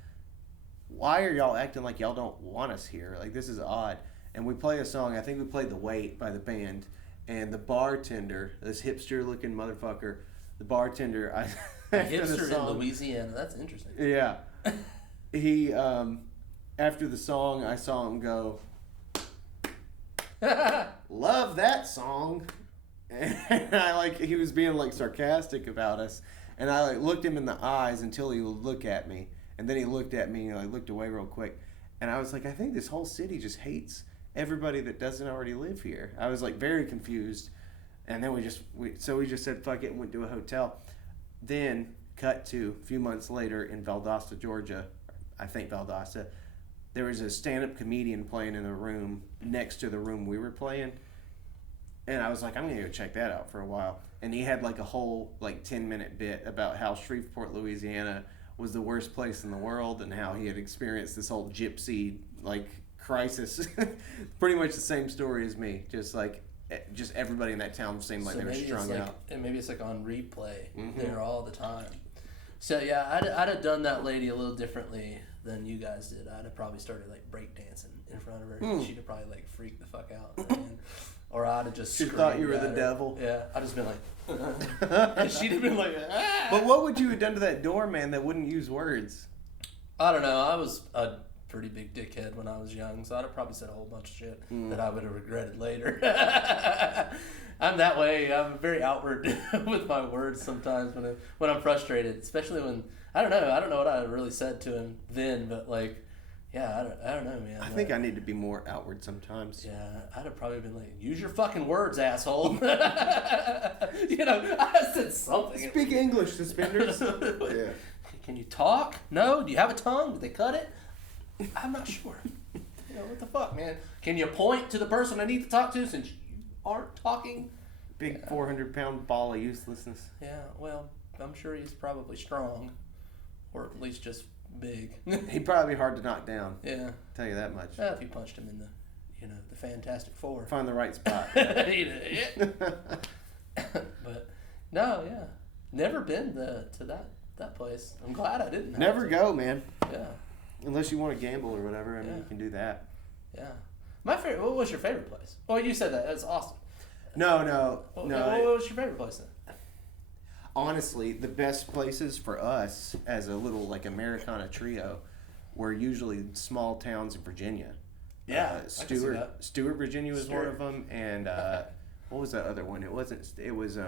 why are y'all acting like y'all don't want us here? Like, this is odd. And we play a song, I think we played The Wait by the band, and the bartender, this hipster looking motherfucker, the bartender, hipster in Louisiana. That's interesting. Yeah, he after the song, I saw him go, "Love that song," and he was being like sarcastic about us, and I like looked him in the eyes until he would look at me, and then he looked at me and like looked away real quick, and I was like, I think this whole city just hates everybody that doesn't already live here. I was like very confused. And then we just said fuck it and went to a hotel. Then cut to a few months later in Valdosta, Georgia. I think Valdosta. There was a stand-up comedian playing in a room next to the room we were playing. And I was like, I'm going to go check that out for a while. And he had like a whole like 10-minute bit about how Shreveport, Louisiana was the worst place in the world and how he had experienced this whole gypsy like crisis. Pretty much the same story as me. Just everybody in that town seemed like they were strung out. And maybe it's like on replay there all the time. So yeah, I'd have done that lady a little differently than you guys did. I'd have probably started like breakdancing in front of her. And she'd have probably like freaked the fuck out. Or I'd have just screamed. She thought you were the devil. Yeah, I'd just been like, and she'd have been like, ah. But what would you have done to that doorman that wouldn't use words? I don't know. I was a pretty big dickhead when I was young, so I'd have probably said a whole bunch of shit that I would have regretted later. I'm that way. I'm very outward with my words sometimes when I'm frustrated, especially when I don't know what I really said to him then, but like, yeah, I don't know, man. I think I need to be more outward sometimes. Yeah, I'd have probably been like, use your fucking words, asshole. You know, I said something. Speak English, suspenders. Yeah. Can you talk? No? Do you have a tongue? Did they cut it? I'm not sure. You know, what the fuck, man? Can you point to the person I need to talk to since you aren't talking? Big 400-pound ball of uselessness. Yeah, well, I'm sure he's probably strong. Or at least just big. He'd probably be hard to knock down. Yeah. I'll tell you that much. Well, if you punched him in the Fantastic Four. Find the right spot. But, no, yeah. Never been to that place. I'm glad I didn't. Never go, man. Yeah. Unless you want to gamble or whatever, I mean, you can do that. Yeah. What was your favorite place? Well, you said that. That's awesome. No. What was your favorite place then? Honestly, the best places for us as a little like Americana trio were usually small towns in Virginia. Yeah, Stewart, Virginia was one of them, and what was that other one? It was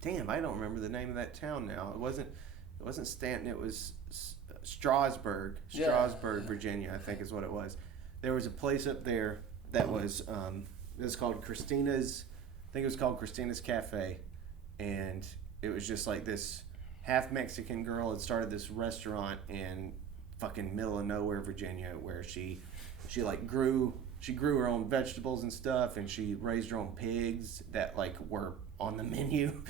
damn, I don't remember the name of that town now. It wasn't Stanton. It was Strasburg, Virginia, I think is what it was. There was a place up there that was it was called Christina's. I think it was called Christina's Cafe, and it was just like this half Mexican girl had started this restaurant in fucking middle of nowhere, Virginia, where she like grew her own vegetables and stuff, and she raised her own pigs that like were on the menu.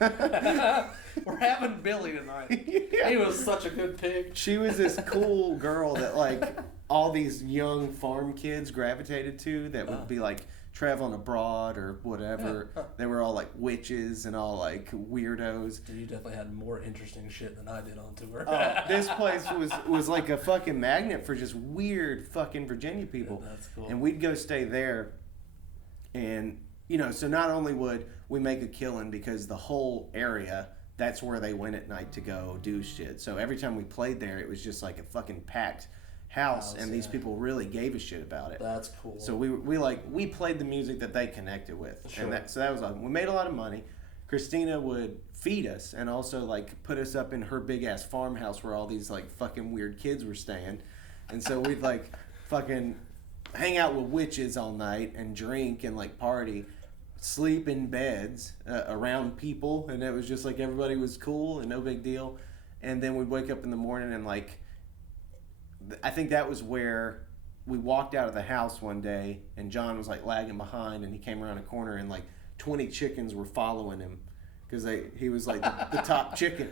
We're having Billy tonight. Yeah. He was such a good pig. She was this cool girl that like all these young farm kids gravitated to that would be like traveling abroad or whatever. Yeah. They were all like witches and all like weirdos. Dude, you definitely had more interesting shit than I did on tour. This place was like a fucking magnet for just weird fucking Virginia people. Yeah, that's cool. And we'd go stay there, and you know, so not only would we make a killing because the whole area, that's where they went at night to go do shit. So every time we played there, it was just like a fucking packed house, and these people really gave a shit about it. That's cool. So we played the music that they connected with, sure. And so that was awesome. We made a lot of money. Christina would feed us and also like put us up in her big ass farmhouse where all these like fucking weird kids were staying, and so we'd like fucking hang out with witches all night and drink and like party, sleep in beds around people, and it was just like everybody was cool and no big deal. And then we'd wake up in the morning and like, I think that was where we walked out of the house one day and John was like lagging behind, and he came around a corner and like 20 chickens were following him because he was like the top chicken.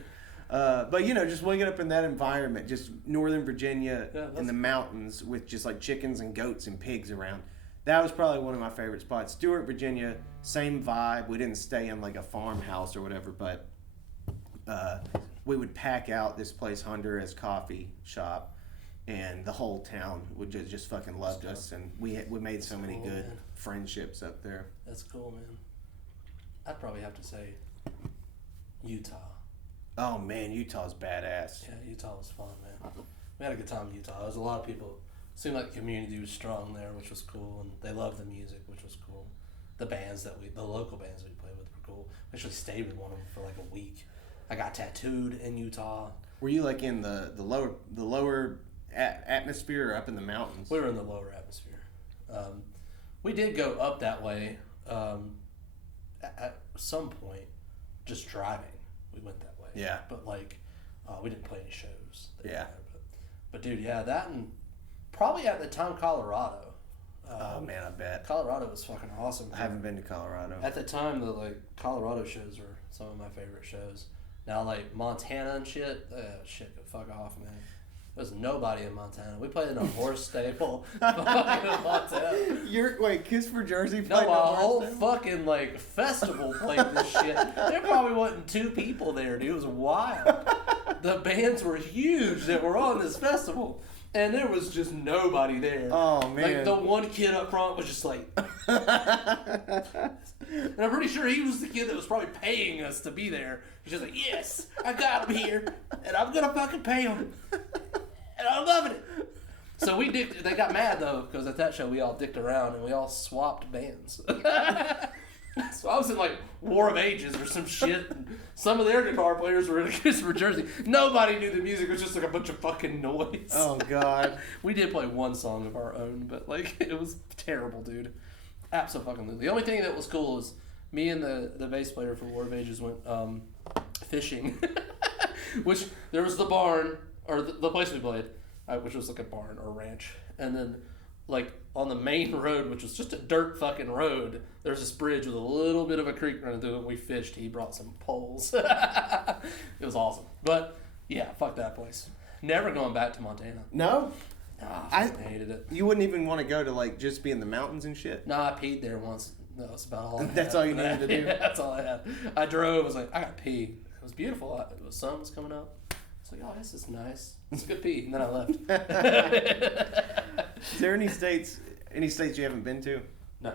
But you know, just waking up in that environment, just Northern Virginia in the mountains with just like chickens and goats and pigs around. That was probably one of my favorite spots. Stuart, Virginia, same vibe. We didn't stay in like a farmhouse or whatever, but we would pack out this place, Honduras Coffee Shop, and the whole town would just fucking loved us, and we made so many good friendships up there. That's cool, man. I'd probably have to say Utah. Oh man, Utah's badass. Yeah, Utah was fun, man. We had a good time in Utah. There was a lot of people. Seemed like the community was strong there, which was cool, and they loved the music, which was cool. The local bands we played with were cool. We actually stayed with one of them for like a week. I got tattooed in Utah. Were you like in the lower atmosphere or up in the mountains? We were in the lower atmosphere. We did go up that way at some point, just driving. We went that way. Yeah. But like, we didn't play any shows. Yeah. But dude, yeah, that and probably at the time Colorado. Oh man, I bet. Colorado was fucking awesome. I haven't been to Colorado. At the time, the like Colorado shows were some of my favorite shows. Now like Montana and shit, shit could fuck off, man. There's nobody in Montana. We played in a horse stable. Fucking in Montana. Wait, Kiss for Jersey played a whole fucking like festival played this shit. There probably wasn't 2 people there, dude. It was wild. The bands were huge that were on this festival. And there was just nobody there. Oh, man. Like, the one kid up front was just like... And I'm pretty sure he was the kid that was probably paying us to be there. He's just like, yes, I got him here, and I'm going to fucking pay him. And I'm loving it. So they got mad, though, because at that show we all dicked around, and we all swapped bands. So I was in like War of Ages or some shit. And some of their guitar players were in Christopher Jersey. Nobody knew the music. It was just like a bunch of fucking noise. Oh God. We did play one song of our own, but like it was terrible, dude. Absolutely. The only thing that was cool was me and the bass player for War of Ages went fishing, which there was the barn or the place we played, which was like a barn or ranch, and then like on the main road, which was just a dirt fucking road, there's this bridge with a little bit of a creek running through it, and we fished. He brought some poles. It was awesome. But yeah, fuck that place. Never going back to Montana. No? I hated it. You wouldn't even want to go to like just be in the mountains and shit? No, I peed there once. No, that's about all I had. That's all you needed to do? Yeah, that's all I had. I drove, I was like, I got pee. It was beautiful. The sun was coming up. I was like, oh, this is nice. It's a good pee. And then I left. Is there any states you haven't been to? No.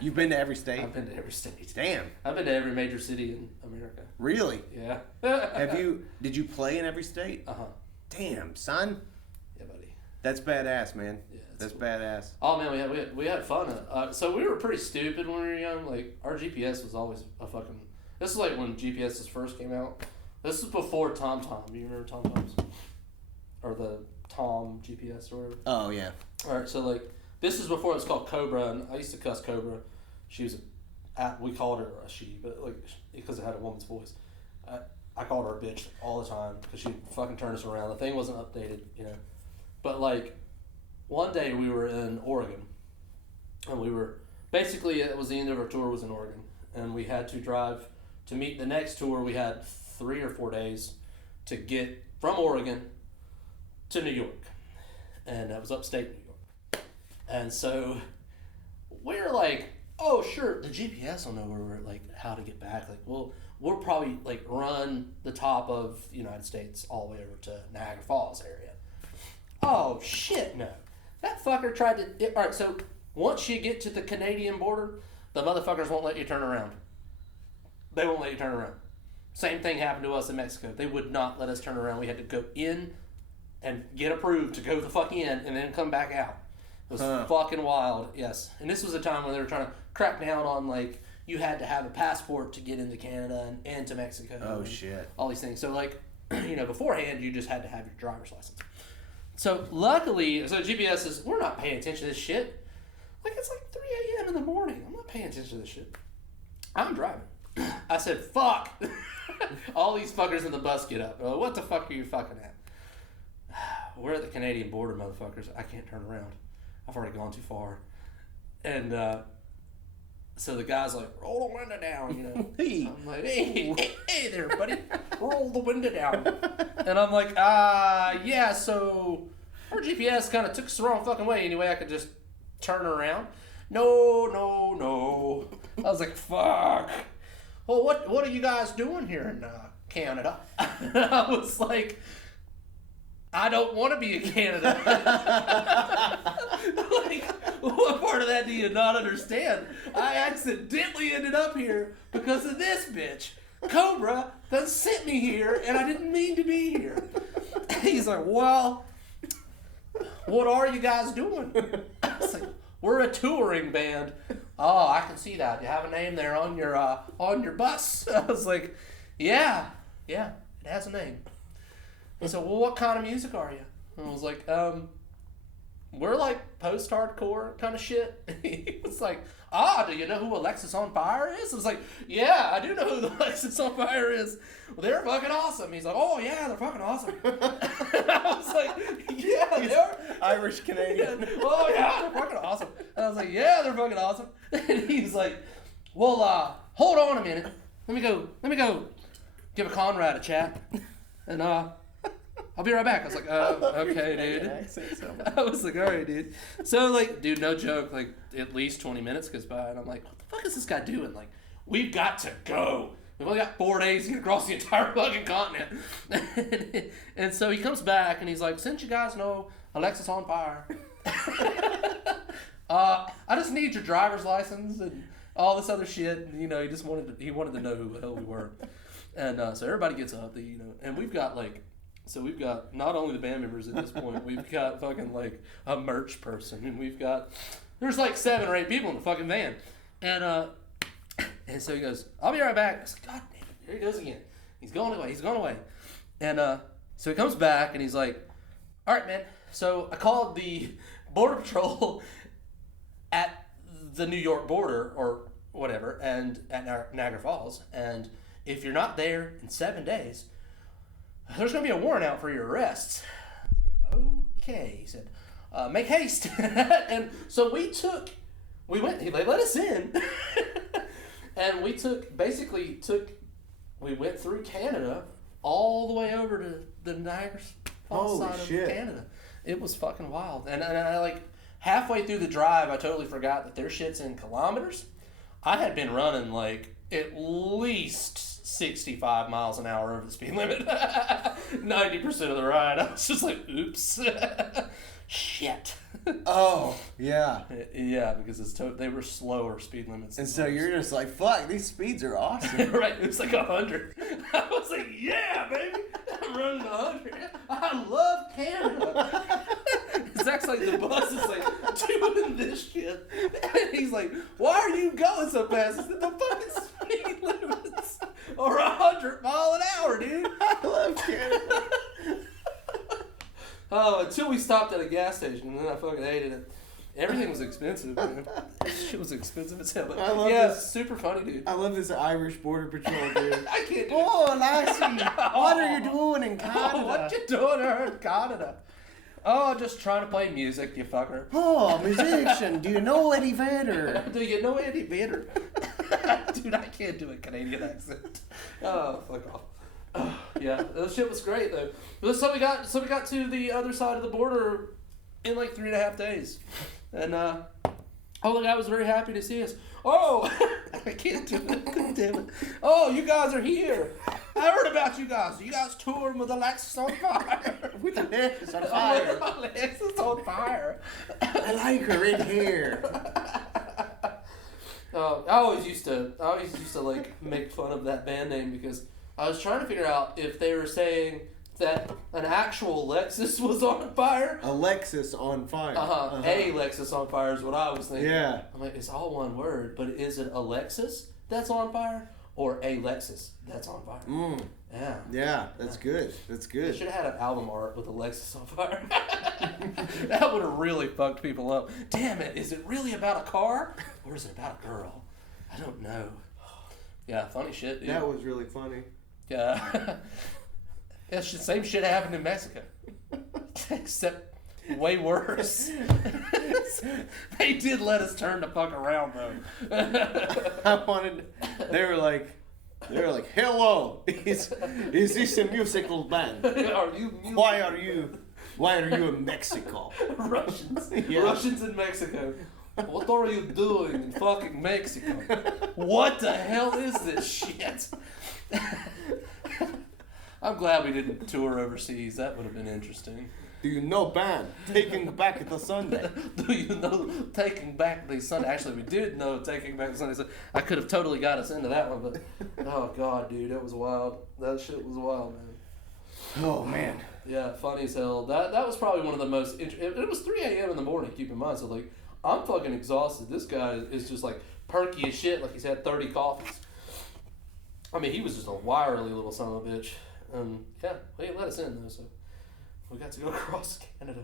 You've been to every state? I've been to every state. Damn. I've been to every major city in America. Really? Yeah. Did you play in every state? Uh-huh. Damn, son. Yeah, buddy. That's badass, man. Yeah, that's cool. Badass. Oh man, we had fun. So we were pretty stupid when we were young. Like our GPS was always a fucking. This is like when GPSs first came out. This is before TomTom. You remember TomToms? Or the Tom GPS or whatever. Oh yeah. All right, so like this is before it was called Cobra, and I used to cuss Cobra. She was we called her a she, but like because it had a woman's voice. I called her a bitch all the time because she'd fucking turn us around. The thing wasn't updated, you know. But like one day we were in Oregon, and we were basically it was the end of our tour was in Oregon, and we had to drive to meet the next tour. We had 3 or 4 days to get from Oregon to New York. And that was upstate New York. And so we're like, oh, sure, the GPS will know where we're, like, how to get back. Like, we'll probably, like, run the top of the United States all the way over to Niagara Falls area. Oh, shit, no. That fucker tried to... All right, so once you get to the Canadian border, the motherfuckers won't let you turn around. They won't let you turn around. Same thing happened to us in Mexico. They would not let us turn around. We had to go in and get approved to go the fuck in and then come back out. It was fucking wild, yes. And this was a time when they were trying to crack down on, like, you had to have a passport to get into Canada and to Mexico. Oh, shit. All these things. So, like, you know, beforehand, you just had to have your driver's license. So, luckily, GPS is, we're not paying attention to this shit. Like, it's like 3 a.m. in the morning. I'm not paying attention to this shit. I'm driving. I said, fuck. All these fuckers in the bus get up. What the fuck are you fucking at? We're at the Canadian border, motherfuckers. I can't turn around. I've already gone too far. And so the guy's like, roll the window down, you know. Hey. I'm like, hey there, buddy. Roll the window down. And I'm like, yeah, so our GPS kind of took us the wrong fucking way. Anyway, I could just turn around. No. I was like, fuck. Well, what are you guys doing here in Canada? I was like, I don't want to be in Canada. Like, what part of that do you not understand? I accidentally ended up here because of this bitch. Cobra that sent me here, and I didn't mean to be here. He's like, well, what are you guys doing? I was like, we're a touring band. Oh, I can see that. You have a name there on your bus. I was like, yeah, it has a name. He said, well, what kind of music are you? And I was like, we're like post-hardcore kind of shit. He was like, do you know who Alexis on Fire is? I was like, yeah, I do know who the Alexis on Fire is. Well, they're fucking awesome. He's like, oh, yeah, they're fucking awesome. I was like, yeah, they're Irish Canadian. Oh, yeah, they're fucking awesome. And I was like, yeah, they're fucking awesome. And he's like, well, hold on a minute. Let me go give a Conrad a chat. And, I'll be right back. I was like, okay, dude. I was like, all right, dude. So, like, dude, no joke, like, at least 20 minutes goes by, and I'm like, what the fuck is this guy doing? Like, we've got to go. We've only got 4 days to get across the entire fucking continent. And so he comes back, and he's like, since you guys know Alexis on Fire, I just need your driver's license and all this other shit. And, you know, he wanted to know who the hell we were. And so everybody gets up, you know, and we've got, like, so we've got not only the band members at this point, we've got fucking like a merch person, and there's like 7 or 8 people in the fucking van. And so he goes, I'll be right back. I was like, God damn it, here he goes again. He's going away. And so he comes back and he's like, all right, man. So I called the Border Patrol at the New York border or whatever, and at Niagara Falls, and if you're not there in 7 days, there's going to be a warrant out for your arrests. Okay, he said, make haste. And so we went, they let us in. And we went through Canada all the way over to the Niagara Falls side of Canada. It was fucking wild. And I like, halfway through the drive, I totally forgot that their shit's in kilometers. I had been running like at least 65 miles an hour over the speed limit. 90% of the ride, I was just like, oops. Shit. Oh, yeah. Yeah, because they were slower speed limits. And so you're just like, fuck, these speeds are awesome. Right, it was like 100. I was like, yeah, baby. I'm running 100. I love Canada. Zach's like, the bus is like doing this shit. And he's like, why are you going so fast? I said, the fucking speed limits are 100 miles an hour, dude. I love Canada. Oh, until we stopped at a gas station, and then I fucking hated it. Everything was expensive, man. Shit was expensive as hell. But I love this. It's super funny, dude. I love this Irish Border Patrol, dude. I can't do oh, lassie, what are you doing in Canada? Oh, what you doing in Canada? Oh, just trying to play music, you fucker. Oh, musician, do you know Eddie Vedder? Do you know Eddie Vedder? Dude, I can't do a Canadian accent. Oh, fuck off. Yeah, that shit was great though. So we got to the other side of the border in like 3.5 days, and the guy was very happy to see us. Oh, I can't do it. God damn it. Oh, you guys are here. I heard about you guys. You guys touring with Alexis on fire. With Alexis on fire. Alexis on fire. I like her in here. I always used to like make fun of that band name because I was trying to figure out if they were saying that an actual Lexus was on fire. Alexis on fire. A Lexus on fire is what I was thinking. Yeah. I'm like, it's all one word, but is it Alexis that's on fire or a Lexus that's on fire? Yeah. Yeah, that's good. That's good. I should have had an album art with Alexis on fire. That would have really fucked people up. Damn it, is it really about a car or is it about a girl? I don't know. Yeah, funny shit, dude. That was really funny. Yeah. Yeah, same shit happened in Mexico. Except way worse. They did let us turn the fuck around though. They were like, hello, is this a musical band? Why are you in Mexico? Russians. Yeah. Russians in Mexico. What are you doing in fucking Mexico? What the hell is this shit? I'm glad we didn't tour overseas. That would have been interesting. Do you know band Taking Back the Sunday? Do you know Taking Back the Sunday? Actually, we did know Taking Back the Sunday. So I could have totally got us into that one, but oh god, dude, that was wild. That shit was wild, man. Oh man. Yeah, funny as hell. That was probably one of the most. It was 3 a.m. in the morning. Keep in mind, so like I'm fucking exhausted. This guy is just like perky as shit. Like he's had 30 coffees. I mean, he was just a wiry little son of a bitch. Yeah, well, he let us in though, so we got to go across Canada.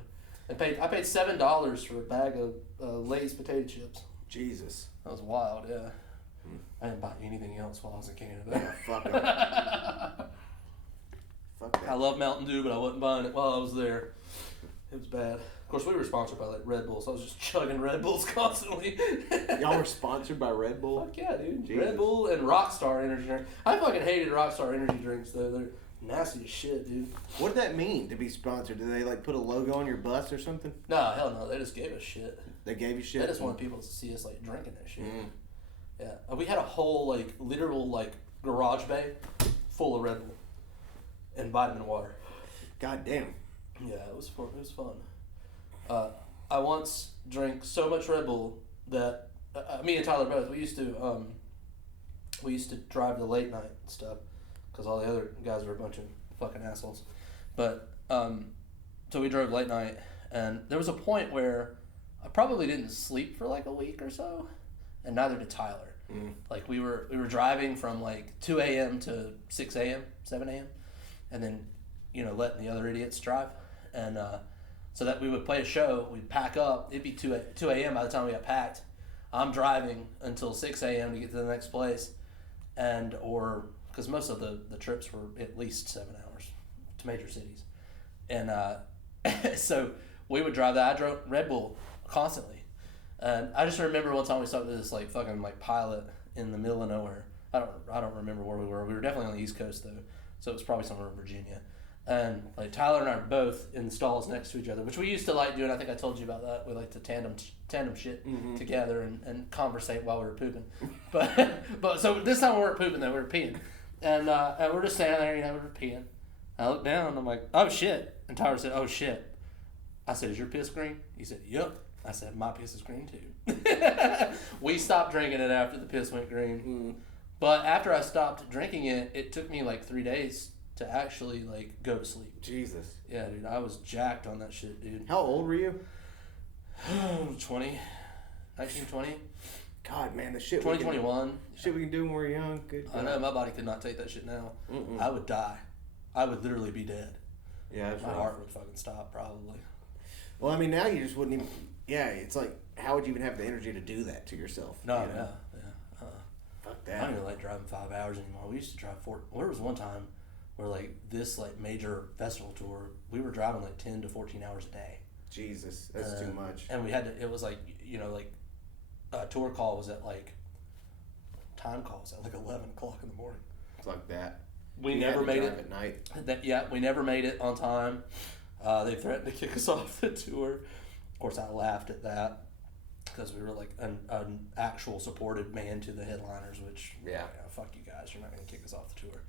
I paid $7 for a bag of Lay's potato chips. Jesus, that was wild. Yeah, I didn't buy anything else while I was in Canada. Oh, fuck it. Fuck that. I love Mountain Dew, but I wasn't buying it while I was there. It was bad. Of course, we were sponsored by like Red Bull, so I was just chugging Red Bulls constantly. Y'all were sponsored by Red Bull? Fuck yeah, dude. Jesus. Red Bull and Rockstar energy drink. I fucking hated Rockstar energy drinks though. They're nasty as shit, dude. What did that mean to be sponsored? Did they like put a logo on your bus or something? No, hell no. They just gave us shit. They gave you shit? They just wanted people to see us like drinking that shit. Yeah. We had a whole like literal like garage bay full of Red Bull and vitamin water. God damn. Yeah, it was fun. It was fun. I once drank so much Red Bull that me and Tyler both we used to drive the late night stuff because all the other guys were a bunch of fucking assholes. But so we drove late night, and there was a point where I probably didn't sleep for like a week or so, and neither did Tyler. Like we were driving from like 2 a.m. to 6 a.m., 7 a.m., and then letting the other idiots drive, and so that we would play a show, we'd pack up. It'd be 2 a.m. by the time we got packed. I'm driving until 6 a.m. to get to the next place, or because most of the trips were at least 7 hours to major cities, and so we would drive that. I drove Red Bull constantly, and I just remember one time we stopped at this like fucking like Pilot in the middle of nowhere. I don't remember where we were. We were definitely on the East Coast though, so it was probably somewhere in Virginia. And like Tyler and I are both in the stalls next to each other, which we used to like doing. I think I told you about that. We like to tandem shit together and conversate while we were pooping. But so this time we weren't pooping though, we were peeing, and we're just standing there, we were peeing. I looked down and I'm like, oh shit, and Tyler said, oh shit. I said, is your piss green? He said, yep. I said, my piss is green too. We stopped drinking it after the piss went green, but after I stopped drinking it, it took me like 3 days to actually like go to sleep. Jesus. Yeah, dude, I was jacked on that shit, dude. How old were you? 20. 19, 20. God, man, the shit 2021. Shit we can do when we're young. Good God. I know, my body could not take that shit now. I would die. I would literally be dead. Yeah, my heart would fucking stop, probably. Well, I mean, now you just wouldn't even... Yeah, it's like, how would you even have the energy to do that to yourself? No, you know? yeah. Fuck that. I don't even like driving 5 hours anymore. We used to drive 4... There was one time where like this like major festival tour, we were driving like 10 to 14 hours a day. Jesus, that's too much. And we had to, it was like, like a tour call was at like time calls at like 11 o'clock in the morning. Like that. We never made it at night. We never made it on time. They threatened to kick us off the tour. Of course, I laughed at that because we were like an actual supported band to the headliners, which fuck you guys, you're not gonna kick us off the tour.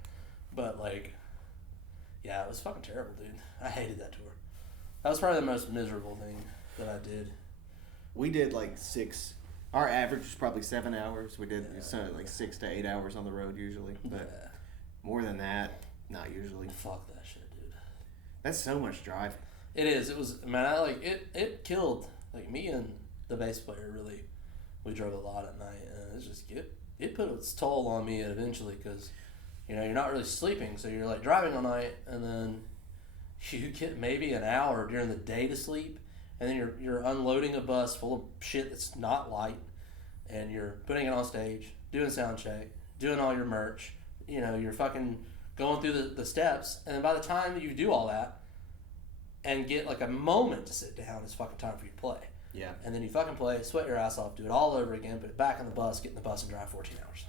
But like, yeah, it was fucking terrible, dude. I hated that tour. That was probably the most miserable thing that I did. We did like 6. Our average was probably 7 hours. We did like 6 to 8 hours on the road usually, but more than that, not usually. Fuck that shit, dude. That's so much driving. It is. It was, man. I like it. It killed like me and the bass player. Really, we drove a lot at night, and it's just it put its toll on me eventually because, you're not really sleeping, so you're like driving all night, and then you get maybe an hour during the day to sleep, and then you're unloading a bus full of shit that's not light, and you're putting it on stage, doing sound check, doing all your merch. You're fucking going through the steps, and then by the time you do all that and get like a moment to sit down, it's fucking time for you to play. Yeah. And then you fucking play, sweat your ass off, do it all over again, put it back in the bus, get in the bus, and drive 14 hours.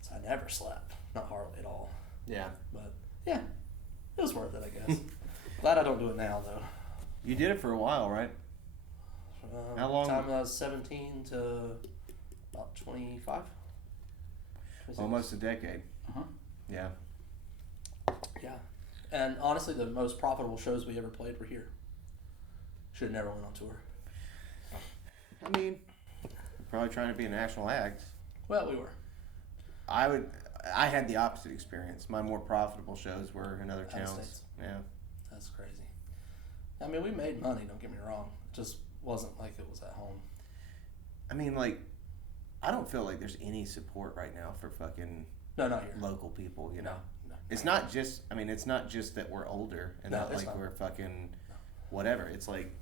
So I never slept. Not hardly at all. Yeah. But, yeah, it was worth it, I guess. Glad I don't do it now, though. You did it for a while, right? How long? Time I was 17 to about 25. 26. Almost a decade. Uh-huh. Yeah. Yeah. And honestly, the most profitable shows we ever played were here. Should have never went on tour. I mean, probably trying to be a national act. Well, we were. I had the opposite experience. My more profitable shows were in other towns. States. Yeah. That's crazy. I mean, we made money, don't get me wrong. It just wasn't like it was at home. I mean, like, I don't feel like there's any support right now for fucking not here. Local people, No. It's not just, it's not just that we're older and not like we're fucking whatever. It's like,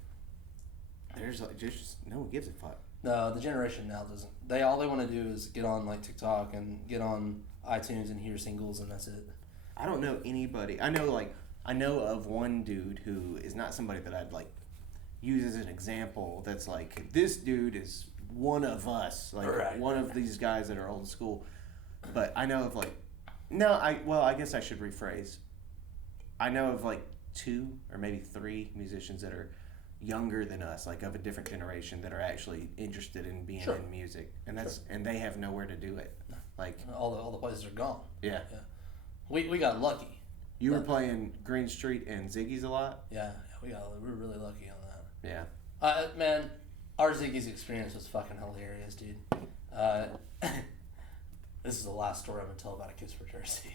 there's like, just no one gives a fuck. No, the generation now doesn't. All they want to do is get on like TikTok and get on iTunes and hear singles, and that's it. I don't know anybody. I know of one dude who is not somebody that I'd like use as an example. That's like, this dude is one of us, like one of these guys that are old school. But I know of like, I guess I should rephrase. I know of like 2 or maybe 3 musicians that are younger than us, like of a different generation, that are actually interested in being in music, and and they have nowhere to do it. Like all the places are gone. Yeah. We got lucky. You were playing Green Street and Ziggy's a lot. Yeah, we were really lucky on that. Yeah. Man, our Ziggy's experience was fucking hilarious, dude. This is the last story I'm gonna tell about a Kiss for Jersey.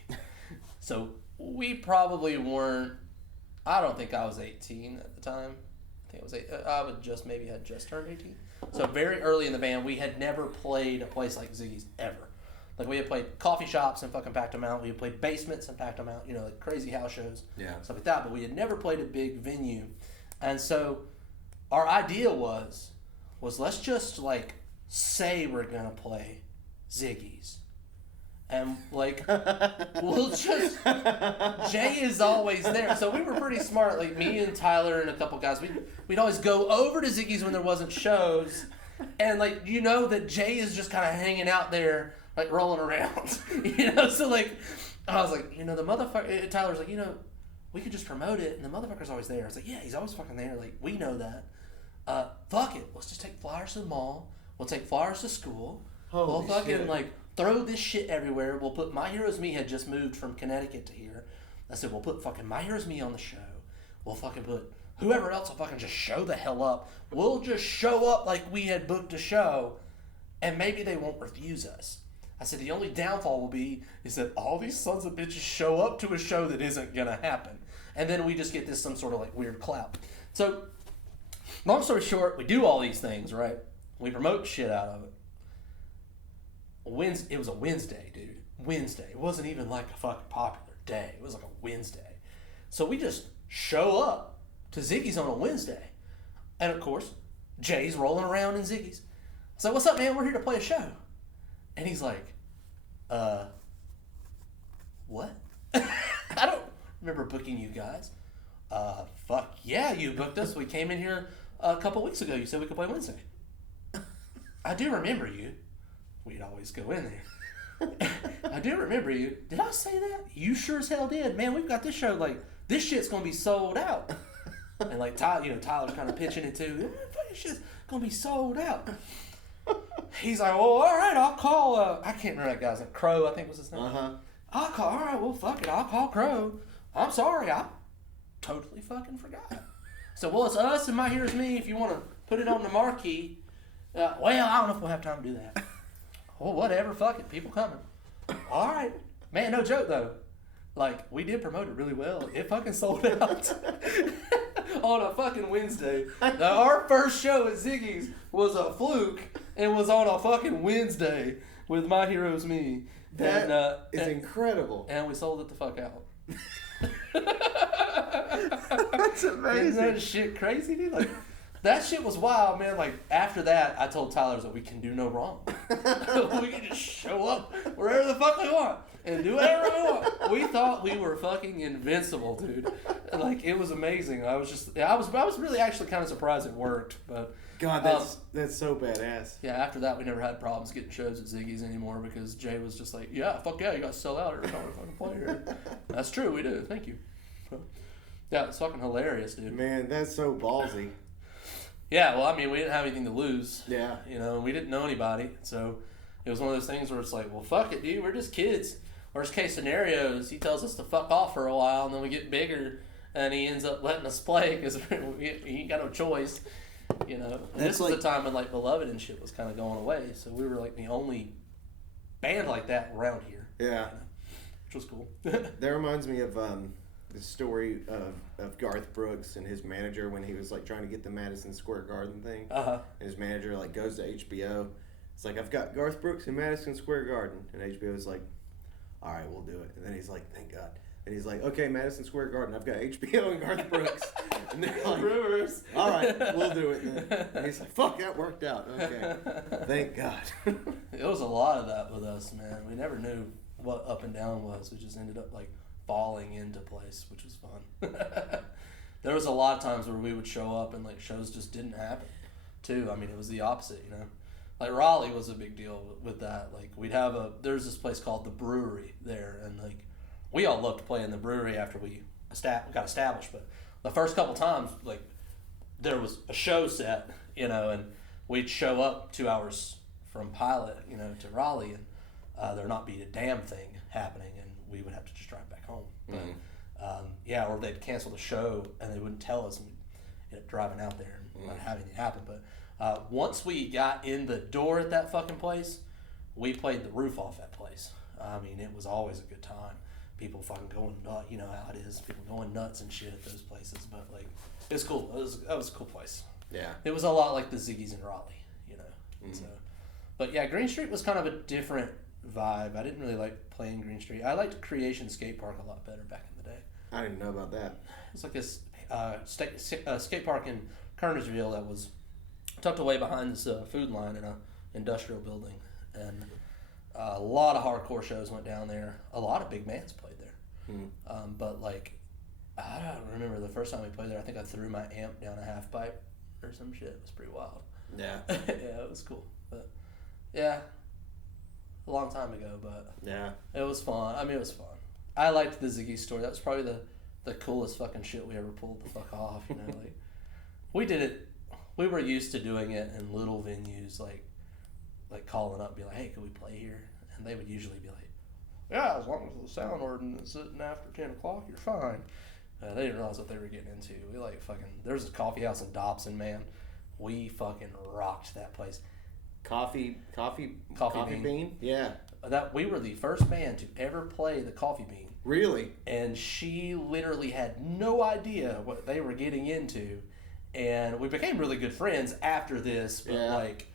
So we probably weren't. I don't think I was 18 at the time. I think it was 8. I would had just turned 18. So very early in the band, we had never played a place like Ziggy's ever. Like, we had played coffee shops and fucking packed them out. We had played basements and packed them out. Like crazy house shows, stuff like that. But we had never played a big venue, and so our idea was let's just like say we're gonna play Ziggy's. And, like, we'll just... Jay is always there. So we were pretty smart. Like, me and Tyler and a couple guys, we'd always go over to Ziggy's when there wasn't shows. And, like, that Jay is just kind of hanging out there, like, rolling around. So, like, I was like, the motherfucker... Tyler's like, we could just promote it, and the motherfucker's always there. I was like, yeah, he's always fucking there. Like, we know that. Fuck it. Let's just take flyers to the mall. We'll take flyers to school. We'll fucking, shit. Like... throw this shit everywhere. We'll put My Hero's Me had just moved from Connecticut to here. I said, we'll put fucking My Hero's Me on the show. We'll fucking put whoever else will fucking just show the hell up. We'll just show up like we had booked a show, and maybe they won't refuse us. I said, the only downfall will be is that all these sons of bitches show up to a show that isn't going to happen. And then we just get some sort of like weird clout. So, long story short, we do all these things, right? We promote shit out of it. It was a Wednesday, dude. Wednesday. It wasn't even like a fucking popular day. It was like a Wednesday. So we just show up to Ziggy's on a Wednesday. And of course, Jay's rolling around in Ziggy's. I said, what's up, man? We're here to play a show. And he's like, what? I don't remember booking you guys. Fuck yeah, you booked us. We came in here a couple weeks ago. You said we could play Wednesday. I do remember you. We'd always go in there. I do remember you. Did I say that? You sure as hell did. Man, we've got this show, like, this shit's going to be sold out. And, like, Tyler's kind of pitching it, too. This shit's going to be sold out. He's like, well, all right, I'll call, I can't remember that guy's name. Crow, I think was his name. Uh-huh. I'll call, all right, well, fuck it, I'll call Crow. I'm sorry, I totally fucking forgot. So, well, it's us and My Hero's Me if you want to put it on the marquee. Well, I don't know if we'll have time to do that. Well, whatever, fuck it, people coming. All right. Man, no joke, though. Like, we did promote it really well. It fucking sold out on a fucking Wednesday. Now, our first show at Ziggy's was a fluke and was on a fucking Wednesday with My Hero's Me. That is incredible. And we sold it the fuck out. That's amazing. Isn't that shit crazy, dude? Like, that shit was wild, man. Like, after that, I told Tyler that we can do no wrong. We can just show up wherever the fuck we want and do whatever we want. We thought we were fucking invincible, dude. Like, it was amazing. I was really actually kind of surprised it worked, but God, that's so badass. yeah, after that, we never had problems getting shows at Ziggy's anymore because Jay was just like, yeah, fuck yeah, you got to sell out every time we fucking play here. That's true, we do. Thank you. Yeah, it's fucking hilarious, dude. Man, that's so ballsy. Yeah, well, I mean, we didn't have anything to lose. Yeah. You know, we didn't know anybody. So it was one of those things where it's like, well, fuck it, dude. We're just kids. Worst case scenarios, he tells us to fuck off for a while, and then we get bigger, and he ends up letting us play because he ain't got no choice. You know, and this was the time when, like, Beloved and shit was kind of going away. So we were, like, the only band like that around here. Yeah. You know, which was cool. That reminds me of the story of Garth Brooks and his manager when he was like trying to get the Madison Square Garden thing. Uh-huh. And his manager like goes to HBO. It's like, I've got Garth Brooks in Madison Square Garden. And HBO's like, all right, we'll do it. And then he's like, thank God. And he's like, okay, Madison Square Garden, I've got HBO and Garth Brooks. And they're like, Brewers. all right, we'll do it then. And he's like, fuck, that worked out. Okay. Thank God. It was a lot of that with us, man. We never knew what up and down was. We just ended up like falling into place, which was fun. There was a lot of times where we would show up and like shows just didn't happen too. I mean, it was the opposite, you know. Like Raleigh was a big deal with that. Like there's this place called the Brewery there, and like we all loved playing the brewery after we got established. But the first couple times, like there was a show set, you know, and we'd show up 2 hours from Pilot, you know, to Raleigh, and there not be a damn thing happening, and we would have to just drive back home. Mm-hmm. But, or they'd cancel the show and they wouldn't tell us, and we'd end up driving out there and not having anything happen. But once we got in the door at that fucking place, we played the roof off that place. I mean, it was always a good time. People fucking going nuts, you know how it is. People going nuts and shit at those places. But like, it's cool. That was a cool place. Yeah. It was a lot like the Ziggy's in Raleigh, you know. Mm-hmm. So, but yeah, Green Street was kind of a different vibe. I didn't really like playing Green Street. I liked Creation Skate Park a lot better back in the day. I didn't know about that. It's like this skate park in Kernersville that was tucked away behind this food line in a industrial building, and a lot of hardcore shows went down there. A lot of big bands played there. Mm. But like, I don't remember the first time we played there. I think I threw my amp down a half pipe or some shit. It was pretty wild. Yeah. Yeah, it was cool. But yeah, a long time ago, but yeah, it was fun. I mean, it was fun. I liked the Ziggy story. That was probably the coolest fucking shit we ever pulled the fuck off. You know, like we did it. We were used to doing it in little venues, like calling up, be like, "Hey, can we play here?" And they would usually be like, "Yeah, as long as the sound ordinance isn't after 10 o'clock, you're fine." They didn't realize what they were getting into. We like fucking. There's a coffee house in Dobson, man. We fucking rocked that place. Coffee bean? Yeah. That we were the first band to ever play the Coffee Bean. Really? And she literally had no idea what they were getting into. And we became really good friends after this. But like,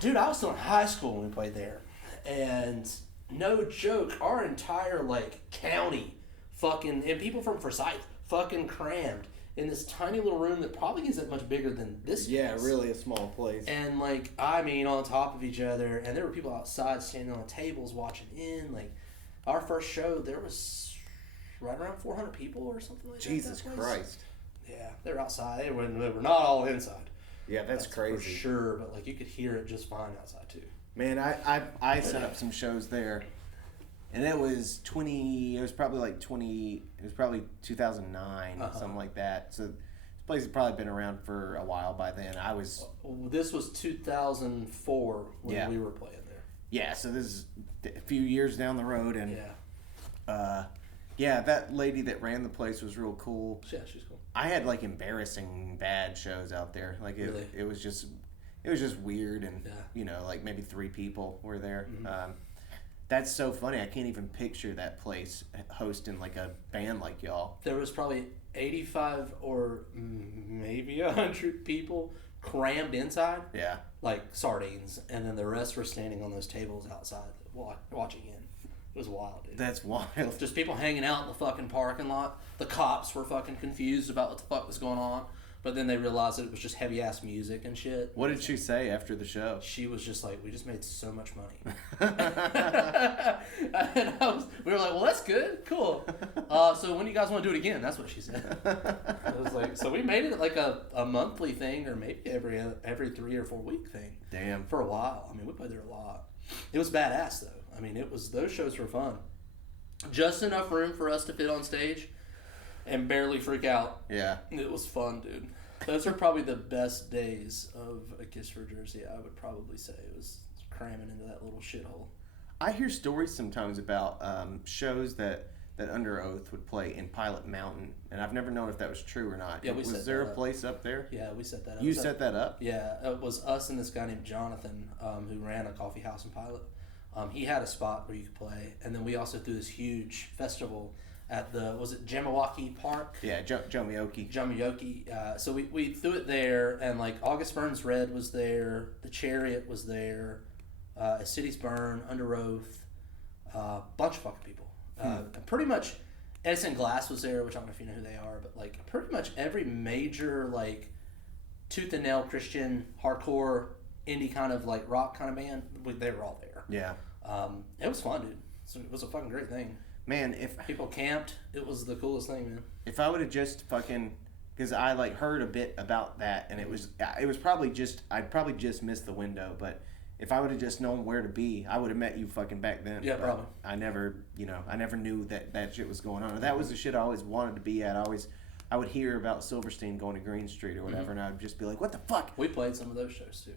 dude, I was still in high school when we played there. And no joke, our entire like county fucking, and people from Forsyth fucking crammed in this tiny little room that probably isn't much bigger than this Yeah, place. really a small place. And like, I mean, on top of each other, and there were people outside standing on tables watching in. Like, our first show, there was right around 400 people or something like Jesus that. Jesus Christ. Yeah, they were outside. They were not all inside. Yeah, that's crazy. For sure, but like you could hear it just fine outside too. Man, I set up some shows there, and it was probably 2009, something like that. So this place had probably been around for a while by then. This was 2004 when we were playing there. Yeah, so this is a few years down the road, and that lady that ran the place was real cool. Yeah, she's cool. I had like embarrassing bad shows out there. Like it was just weird, and like maybe 3 people were there. Mm-hmm. That's so funny. I can't even picture that place hosting like a band like y'all. There was probably 85 or maybe 100 people crammed inside. Yeah. Like sardines, and then the rest were standing on those tables outside watching in. It was wild, dude. That's wild. Just people hanging out in the fucking parking lot. The cops were fucking confused about what the fuck was going on. But then they realized that it was just heavy ass music and shit. What did she say after the show? She was just like, "We just made so much money." And we were like, "Well, that's good, cool. So when do you guys want to do it again?" That's what she said. I was like, so we made it like a monthly thing, or maybe every 3 or 4 week thing. Damn. For a while. I mean, we played there a lot. It was badass though. I mean, those shows were fun. Just enough room for us to fit on stage and barely freak out. Yeah. It was fun, dude. Those are probably the best days of A Kiss for Jersey, I would probably say. It was cramming into that little shithole. I hear stories sometimes about shows that Under Oath would play in Pilot Mountain, and I've never known if that was true or not. Yeah, was there a place up there? Yeah, we set that up. You set that up? Yeah, it was us and this guy named Jonathan, who ran a coffee house in Pilot. He had a spot where you could play, and then we also threw this huge festival at was it Jamiwaukee Park? Yeah, Jamiwaukee. So we threw it there, and like August Burns Red was there, The Chariot was there, A City's Burn, Under Oath, a bunch of fucking people. Pretty much Edison Glass was there, which I don't know if you know who they are, but like pretty much every major like tooth and nail Christian hardcore indie kind of like rock kind of band, they were all there. Yeah. It was fun, dude. So it was a fucking great thing. Man, if people camped, it was the coolest thing, man. If I would have just fucking, because I like heard a bit about that, and it was probably just I'd probably just missed the window, but if I would have just known where to be, I would have met you fucking back then. Yeah, probably. I never knew that shit was going on. That was the shit I always wanted to be at. I would hear about Silverstein going to Green Street or whatever, and I'd just be like, "What the fuck?" We played some of those shows too.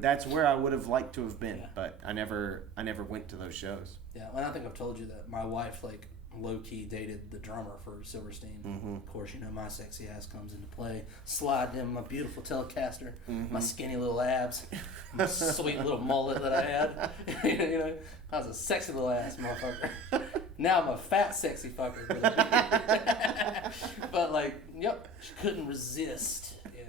That's where I would have liked to have been, but I never went to those shows. Yeah, and I think I've told you that my wife like low key dated the drummer for Silverstein. Mm-hmm. Of course, my sexy ass comes into play. Sliding in my beautiful Telecaster, my skinny little abs, my sweet little mullet that I had. I was a sexy little ass motherfucker. Now I'm a fat sexy fucker. But like, she couldn't resist. Yeah.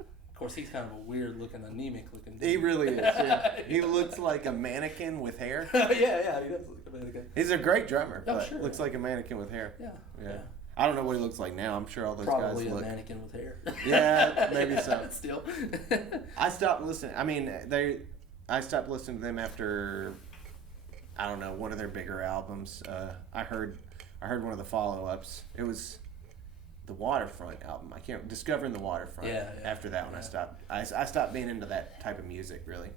Of course, he's kind of a weird looking, anemic looking dude. He really is. Yeah. He looks like a mannequin with hair. Yeah, he does look like a mannequin. He's a great drummer, but sure. Looks like a mannequin with hair. Yeah. I don't know what he looks like now. I'm sure all those Probably guys look. Probably a mannequin with hair. Yeah, maybe so. Still. I stopped listening. I mean, I stopped listening to them after, I don't know, one of their bigger albums. I heard one of the follow-ups. It was the Waterfront album. Discovering the Waterfront. Yeah. After that one, I stopped. I stopped being into that type of music, really.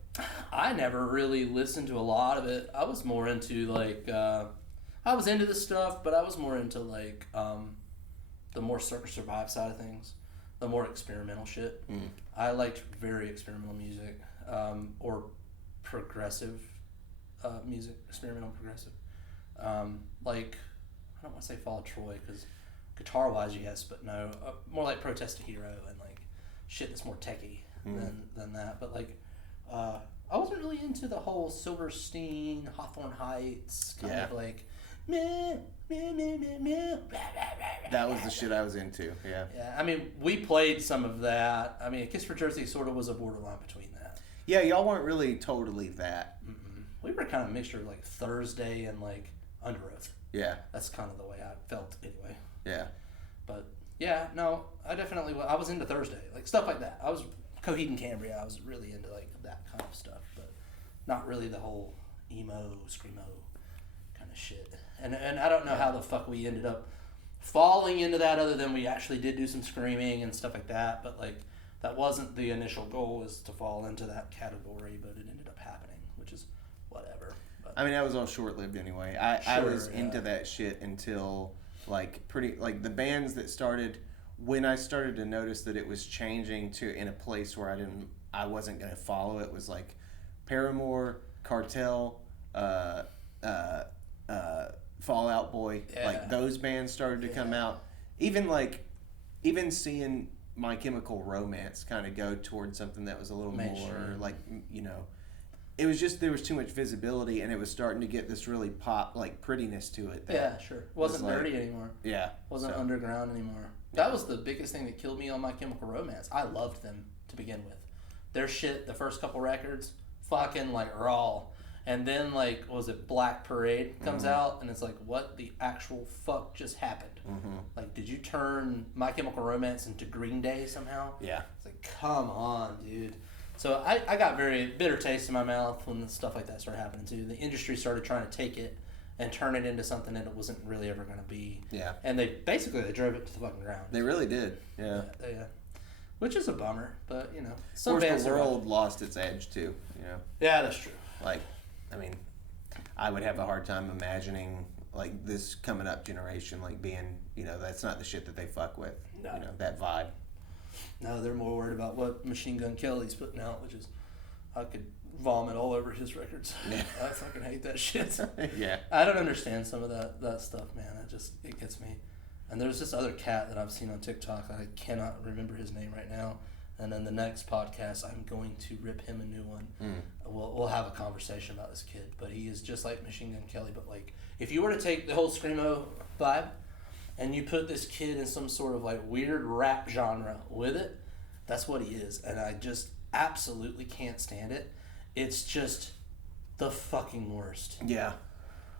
I never really listened to a lot of it. I was more into like, I was into this stuff, but I was more into like the more Circus Survive side of things, the more experimental shit. I liked very experimental music, or progressive music, experimental progressive. Like, I don't want to say Fall of Troy because guitar wise, yes, but no, more like Protest to Hero and like shit that's more techy than that. But like, I wasn't really into the whole Silverstein, Hawthorne Heights kind of like. That was the shit I was into. Yeah. Yeah. I mean, we played some of that. I mean, Kiss for Jersey sort of was a borderline between that. Yeah, y'all weren't really totally that. We were kind of a mixture of like Thursday and like Under Oath. Yeah. That's kind of the way I felt anyway. Yeah. But yeah, no, I was into Thursday, like stuff like that. I was Coheed and Cambria. I was really into like that kind of stuff, but not really the whole emo, screamo kind of shit. And I don't know how the fuck we ended up falling into that, other than we actually did do some screaming and stuff like that. But like that wasn't the initial goal, was to fall into that category, but it ended up happening, which is whatever. But, I mean, that was all short-lived anyway. I was into that shit until, like, the bands that started, when I started to notice that it was changing to in a place where I wasn't going to follow it, was like Paramore, Cartel, Fall Out Boy, like those bands started to come out. Even seeing My Chemical Romance kind of go towards something that was a little more like, you know, it was just, there was too much visibility, and it was starting to get this really pop, like, prettiness to it. Wasn't dirty anymore. Yeah. Wasn't underground anymore. That was the biggest thing that killed me on My Chemical Romance. I loved them to begin with. Their shit, the first couple records, fucking, like, raw. And then, like, what was it, Black Parade comes out, and it's like, what the actual fuck just happened? Like, did you turn My Chemical Romance into Green Day somehow? Yeah. It's like, come on, dude. So I got very bitter taste in my mouth when stuff like that started happening, too. The industry started trying to take it and turn it into something that it wasn't really ever going to be. Yeah. And they drove it to the fucking ground. They really did, yeah. Which is a bummer, but, you know. Some bands, the world lost its edge, too, you know. Yeah, that's true. Like, I mean, I would have a hard time imagining, like, this coming up generation, like, being, you know, that's not the shit that they fuck with. No. You know, that vibe. No, they're more worried about what Machine Gun Kelly's putting out, which is, I could vomit all over his records. Yeah. I fucking hate that shit. Yeah. I don't understand some of that stuff, man. It gets me. And there's this other cat that I've seen on TikTok. I cannot remember his name right now. And then the next podcast, I'm going to rip him a new one. We'll have a conversation about this kid. But he is just like Machine Gun Kelly. But, like, if you were to take the whole Screamo vibe and you put this kid in some sort of, like, weird rap genre with it, that's what he is. And I just absolutely can't stand it. It's just the fucking worst. Yeah.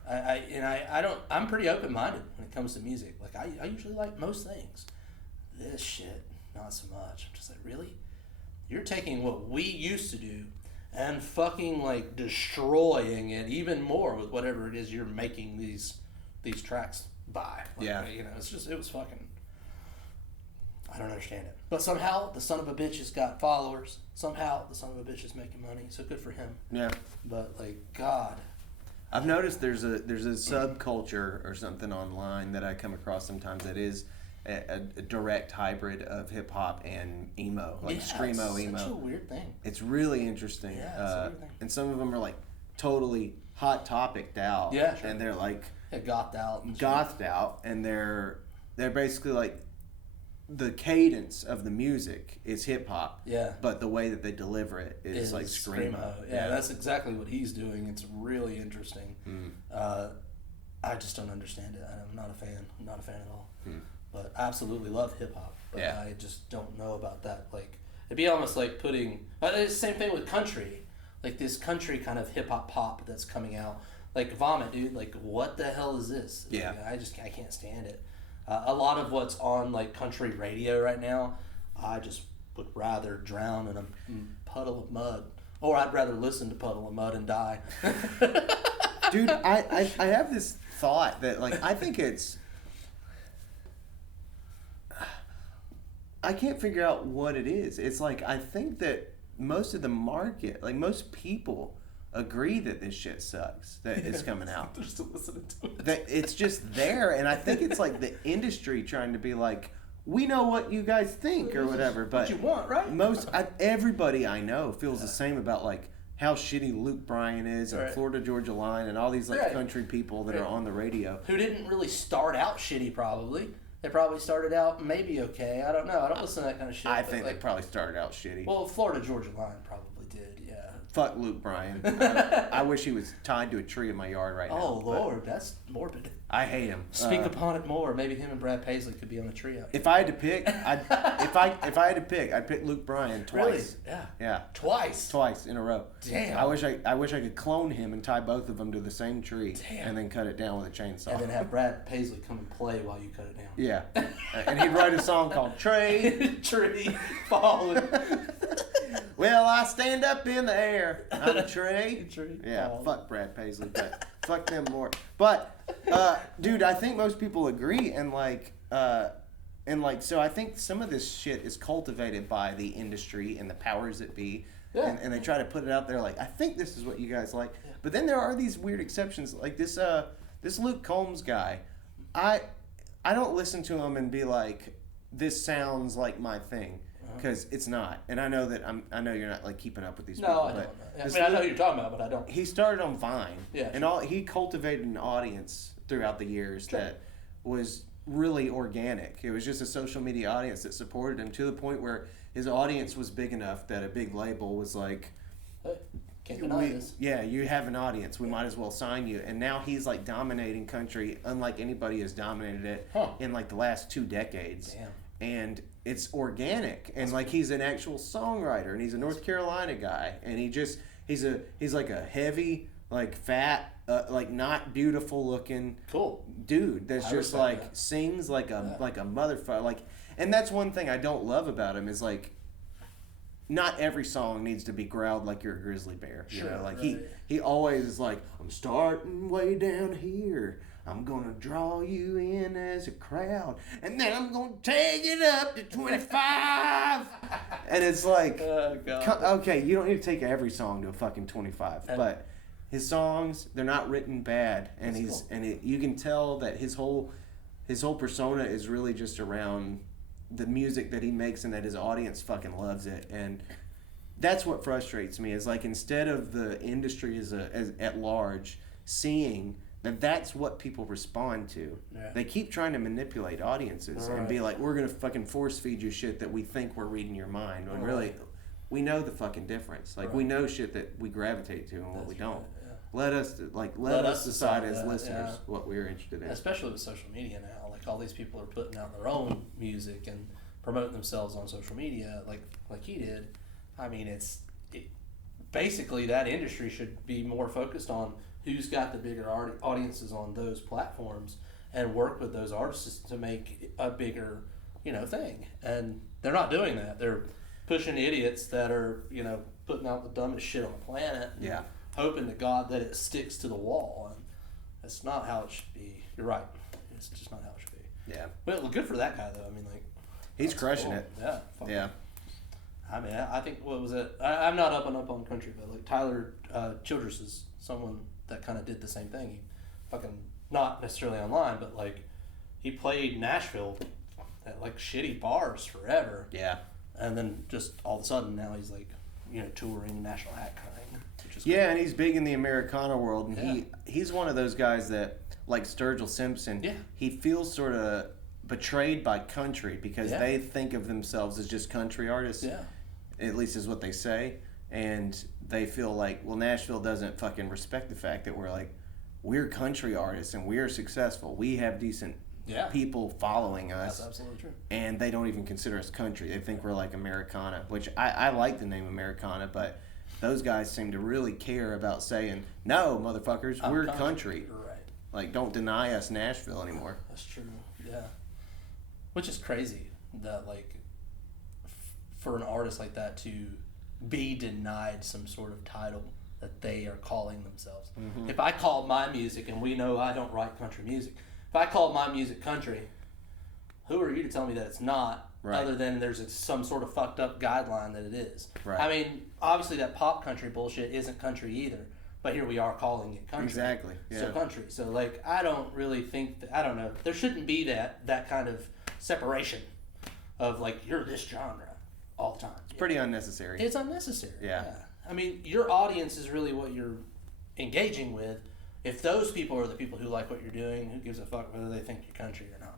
I'm pretty open-minded when it comes to music. Like, I usually like most things. This shit, not so much. I'm just like, really? You're taking what we used to do and fucking, like, destroying it even more with whatever it is you're making these tracks by. Like, yeah. You know, it was fucking, I don't understand it. But somehow the son of a bitch has got followers. Somehow the son of a bitch is making money. So good for him. Yeah. But, like, God. I've noticed there's a subculture or something online that I come across sometimes that is a direct hybrid of hip hop and emo, like screamo emo. It's such a weird thing. It's really interesting. Yeah, it's a weird thing. And some of them are like totally Hot Topic out. Yeah, sure. And they're like gothed out. Gothed out, and they're basically like, the cadence of the music is hip hop. Yeah. But the way that they deliver it is like screamo. Yeah, that's exactly what he's doing. It's really interesting. I just don't understand it. I'm not a fan. I'm not a fan at all. But I absolutely love hip hop. But I just don't know about that. Like, it'd be almost like putting. It's the same thing with country. Like this country kind of hip hop pop that's coming out. Like Vomit, dude. Like, what the hell is this? Yeah. Like, I can't stand it. A lot of what's on, like, country radio right now, I just would rather drown in a puddle of mud. Or I'd rather listen to Puddle of Mud and die. Dude, I have this thought that, like, I think it's... I can't figure out what it is. It's like, I think that most of the market, like, most people agree that this shit sucks, that it's coming out. They're still listening to it. That it's just there, and I think it's like the industry trying to be like, we know what you guys think or whatever, but what you want, right? Everybody I know feels the same about, like, how shitty Luke Bryan is and Florida Georgia Line and all these, like, country people that are on the radio. Who didn't really start out shitty, probably. They probably started out maybe okay. I don't know. I don't listen to that kind of shit. I think they probably started out shitty. Well, Florida Georgia Line probably did, yeah. Fuck Luke Bryan. I wish he was tied to a tree in my yard right now. Oh, Lord, that's morbid. I hate him. Speak upon it more. Maybe him and Brad Paisley could be on a tree out here. If I had to pick, I'd pick Luke Bryan twice. Really? Yeah. Yeah. Twice in a row. Damn. I wish I could clone him and tie both of them to the same tree. Damn. And then cut it down with a chainsaw. And then have Brad Paisley come and play while you cut it down. Yeah. And he'd write a song called Tree. Tree falling. Well, I stand up in the air. I'm a tree. Yeah, falling. Fuck Brad Paisley, but fuck them more. But, dude, I think most people agree, and, like, And like, so I think some of this shit is cultivated by the industry and the powers that be. Yeah. And they try to put it out there like, I think this is what you guys like. Yeah. But then there are these weird exceptions. Like this Luke Combs guy. I don't listen to him and be like, this sounds like my thing. Because it's not. And I know that I know you're not like keeping up with these people. No, I don't. I mean, I know who you're talking about, but I don't. He started on Vine. Yeah. And he cultivated an audience throughout the years that was really organic. It was just a social media audience that supported him to the point where his audience was big enough that a big label was like, hey, can't deny this. Yeah, you have an audience. We might as well sign you. And now he's like dominating country unlike anybody has dominated it in like the last 2 decades. Damn. And it's organic. And like he's an actual songwriter and he's a North Carolina guy. And he's like a heavy, like fat, like not beautiful looking dude that's just like sings like a motherfucker. Like, and that's one thing I don't love about him is like not every song needs to be growled like you're a grizzly bear. You know, like he always is like, I'm starting way down here. I'm gonna draw you in as a crowd, and then I'm gonna take it up to 25. And it's like, okay, you don't need to take every song to a fucking 25, but his songs, they're not written bad, and you can tell that his whole persona is really just around the music that he makes, and that his audience fucking loves it, and that's what frustrates me. Is like instead of the industry as at large seeing that's what people respond to. Yeah. They keep trying to manipulate audiences and be like, we're going to fucking force feed you shit that we think we're reading your mind. When really, we know the fucking difference. Like, we know shit that we gravitate to and what we don't. Yeah. Let us decide as listeners what we're interested in. Especially with social media now. Like, all these people are putting out their own music and promoting themselves on social media like he did. I mean, basically that industry should be more focused on who's got the bigger audiences on those platforms and work with those artists to make a bigger, thing. And they're not doing that. They're pushing idiots that are, putting out the dumbest shit on the planet. And hoping to God that it sticks to the wall. And that's not how it should be. You're right. It's just not how it should be. Yeah. But good for that guy, though. I mean, like, he's crushing it. Yeah. Yeah. I mean, I think, what was it? I'm not up on country, but like Tyler Childress is someone that kind of did the same thing. He fucking, not necessarily online, but like he played Nashville at like shitty bars forever. Yeah. And then just all of a sudden now he's like, touring national act kind of thing. Yeah, cool. And he's big in the Americana world, and he's one of those guys that, like Sturgill Simpson, he feels sort of betrayed by country because they think of themselves as just country artists. Yeah. At least is what they say. And they feel like, well, Nashville doesn't fucking respect the fact that we're country artists and we're successful. We have decent people following us. That's absolutely true. And they don't even consider us country. They think we're like Americana, which I like the name Americana, but those guys seem to really care about saying, no, motherfuckers, we're country. Right. Like, don't deny us Nashville anymore. That's true, yeah. Which is crazy that, like, for an artist like that to be denied some sort of title that they are calling themselves. Mm-hmm. If I called my music, and we know I don't write country music, if I called my music country, who are you to tell me that it's not, other than there's some sort of fucked up guideline that it is? Right. I mean, obviously that pop country bullshit isn't country either, but here we are calling it country. Exactly. Yeah. So country. So, like, I don't really think that, I don't know, there shouldn't be that kind of separation of, like, you're this genre all the time. It's pretty unnecessary. It's unnecessary. Yeah. I mean, your audience is really what you're engaging with. If those people are the people who like what you're doing, who gives a fuck whether they think you're country or not?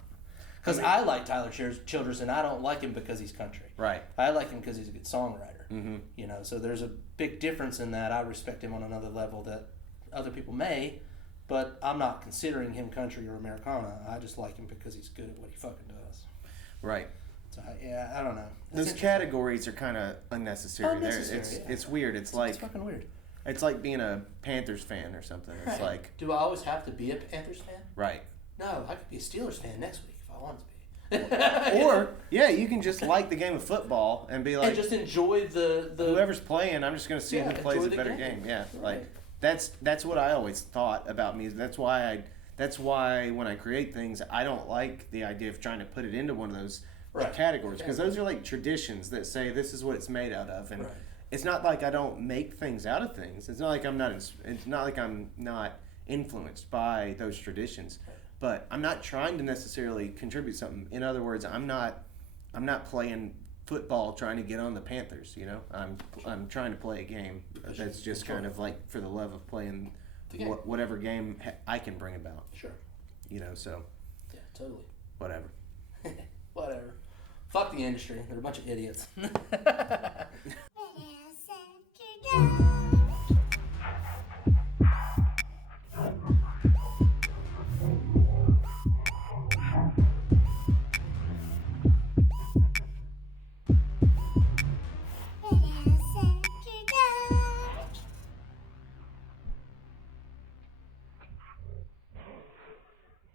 Because I like Tyler Childress, and I don't like him because he's country. Right. I like him because he's a good songwriter. Mm-hmm. So there's a big difference in that. I respect him on another level that other people may, but I'm not considering him country or Americana. I just like him because he's good at what he fucking does. Right. So, I don't know. Those categories are kind of unnecessary. It's weird. It's fucking weird. It's like being a Panthers fan or something. It's like... Do I always have to be a Panthers fan? Right. No, I could be a Steelers fan next week if I wanted to be. Or, you can just like the game of football and be like... And just enjoy the whoever's playing, I'm just going to see who plays a better game. Yeah, right. Like, that's what I always thought about music. That's why that's why when I create things, I don't like the idea of trying to put it into one of those Right. categories, because those are like traditions that say this is what it's made out of, and Right. it's not like I don't make things out of things. It's not like I'm not. It's not like I'm not influenced by those traditions, but I'm not trying to necessarily contribute something. In other words, I'm not playing football trying to get on the Panthers. You know, I'm trying to play a game that's just kind of like for the love of playing whatever game I can bring about. Sure. You know, so. Yeah, totally. Whatever. Whatever. Fuck the industry. They're a bunch of idiots.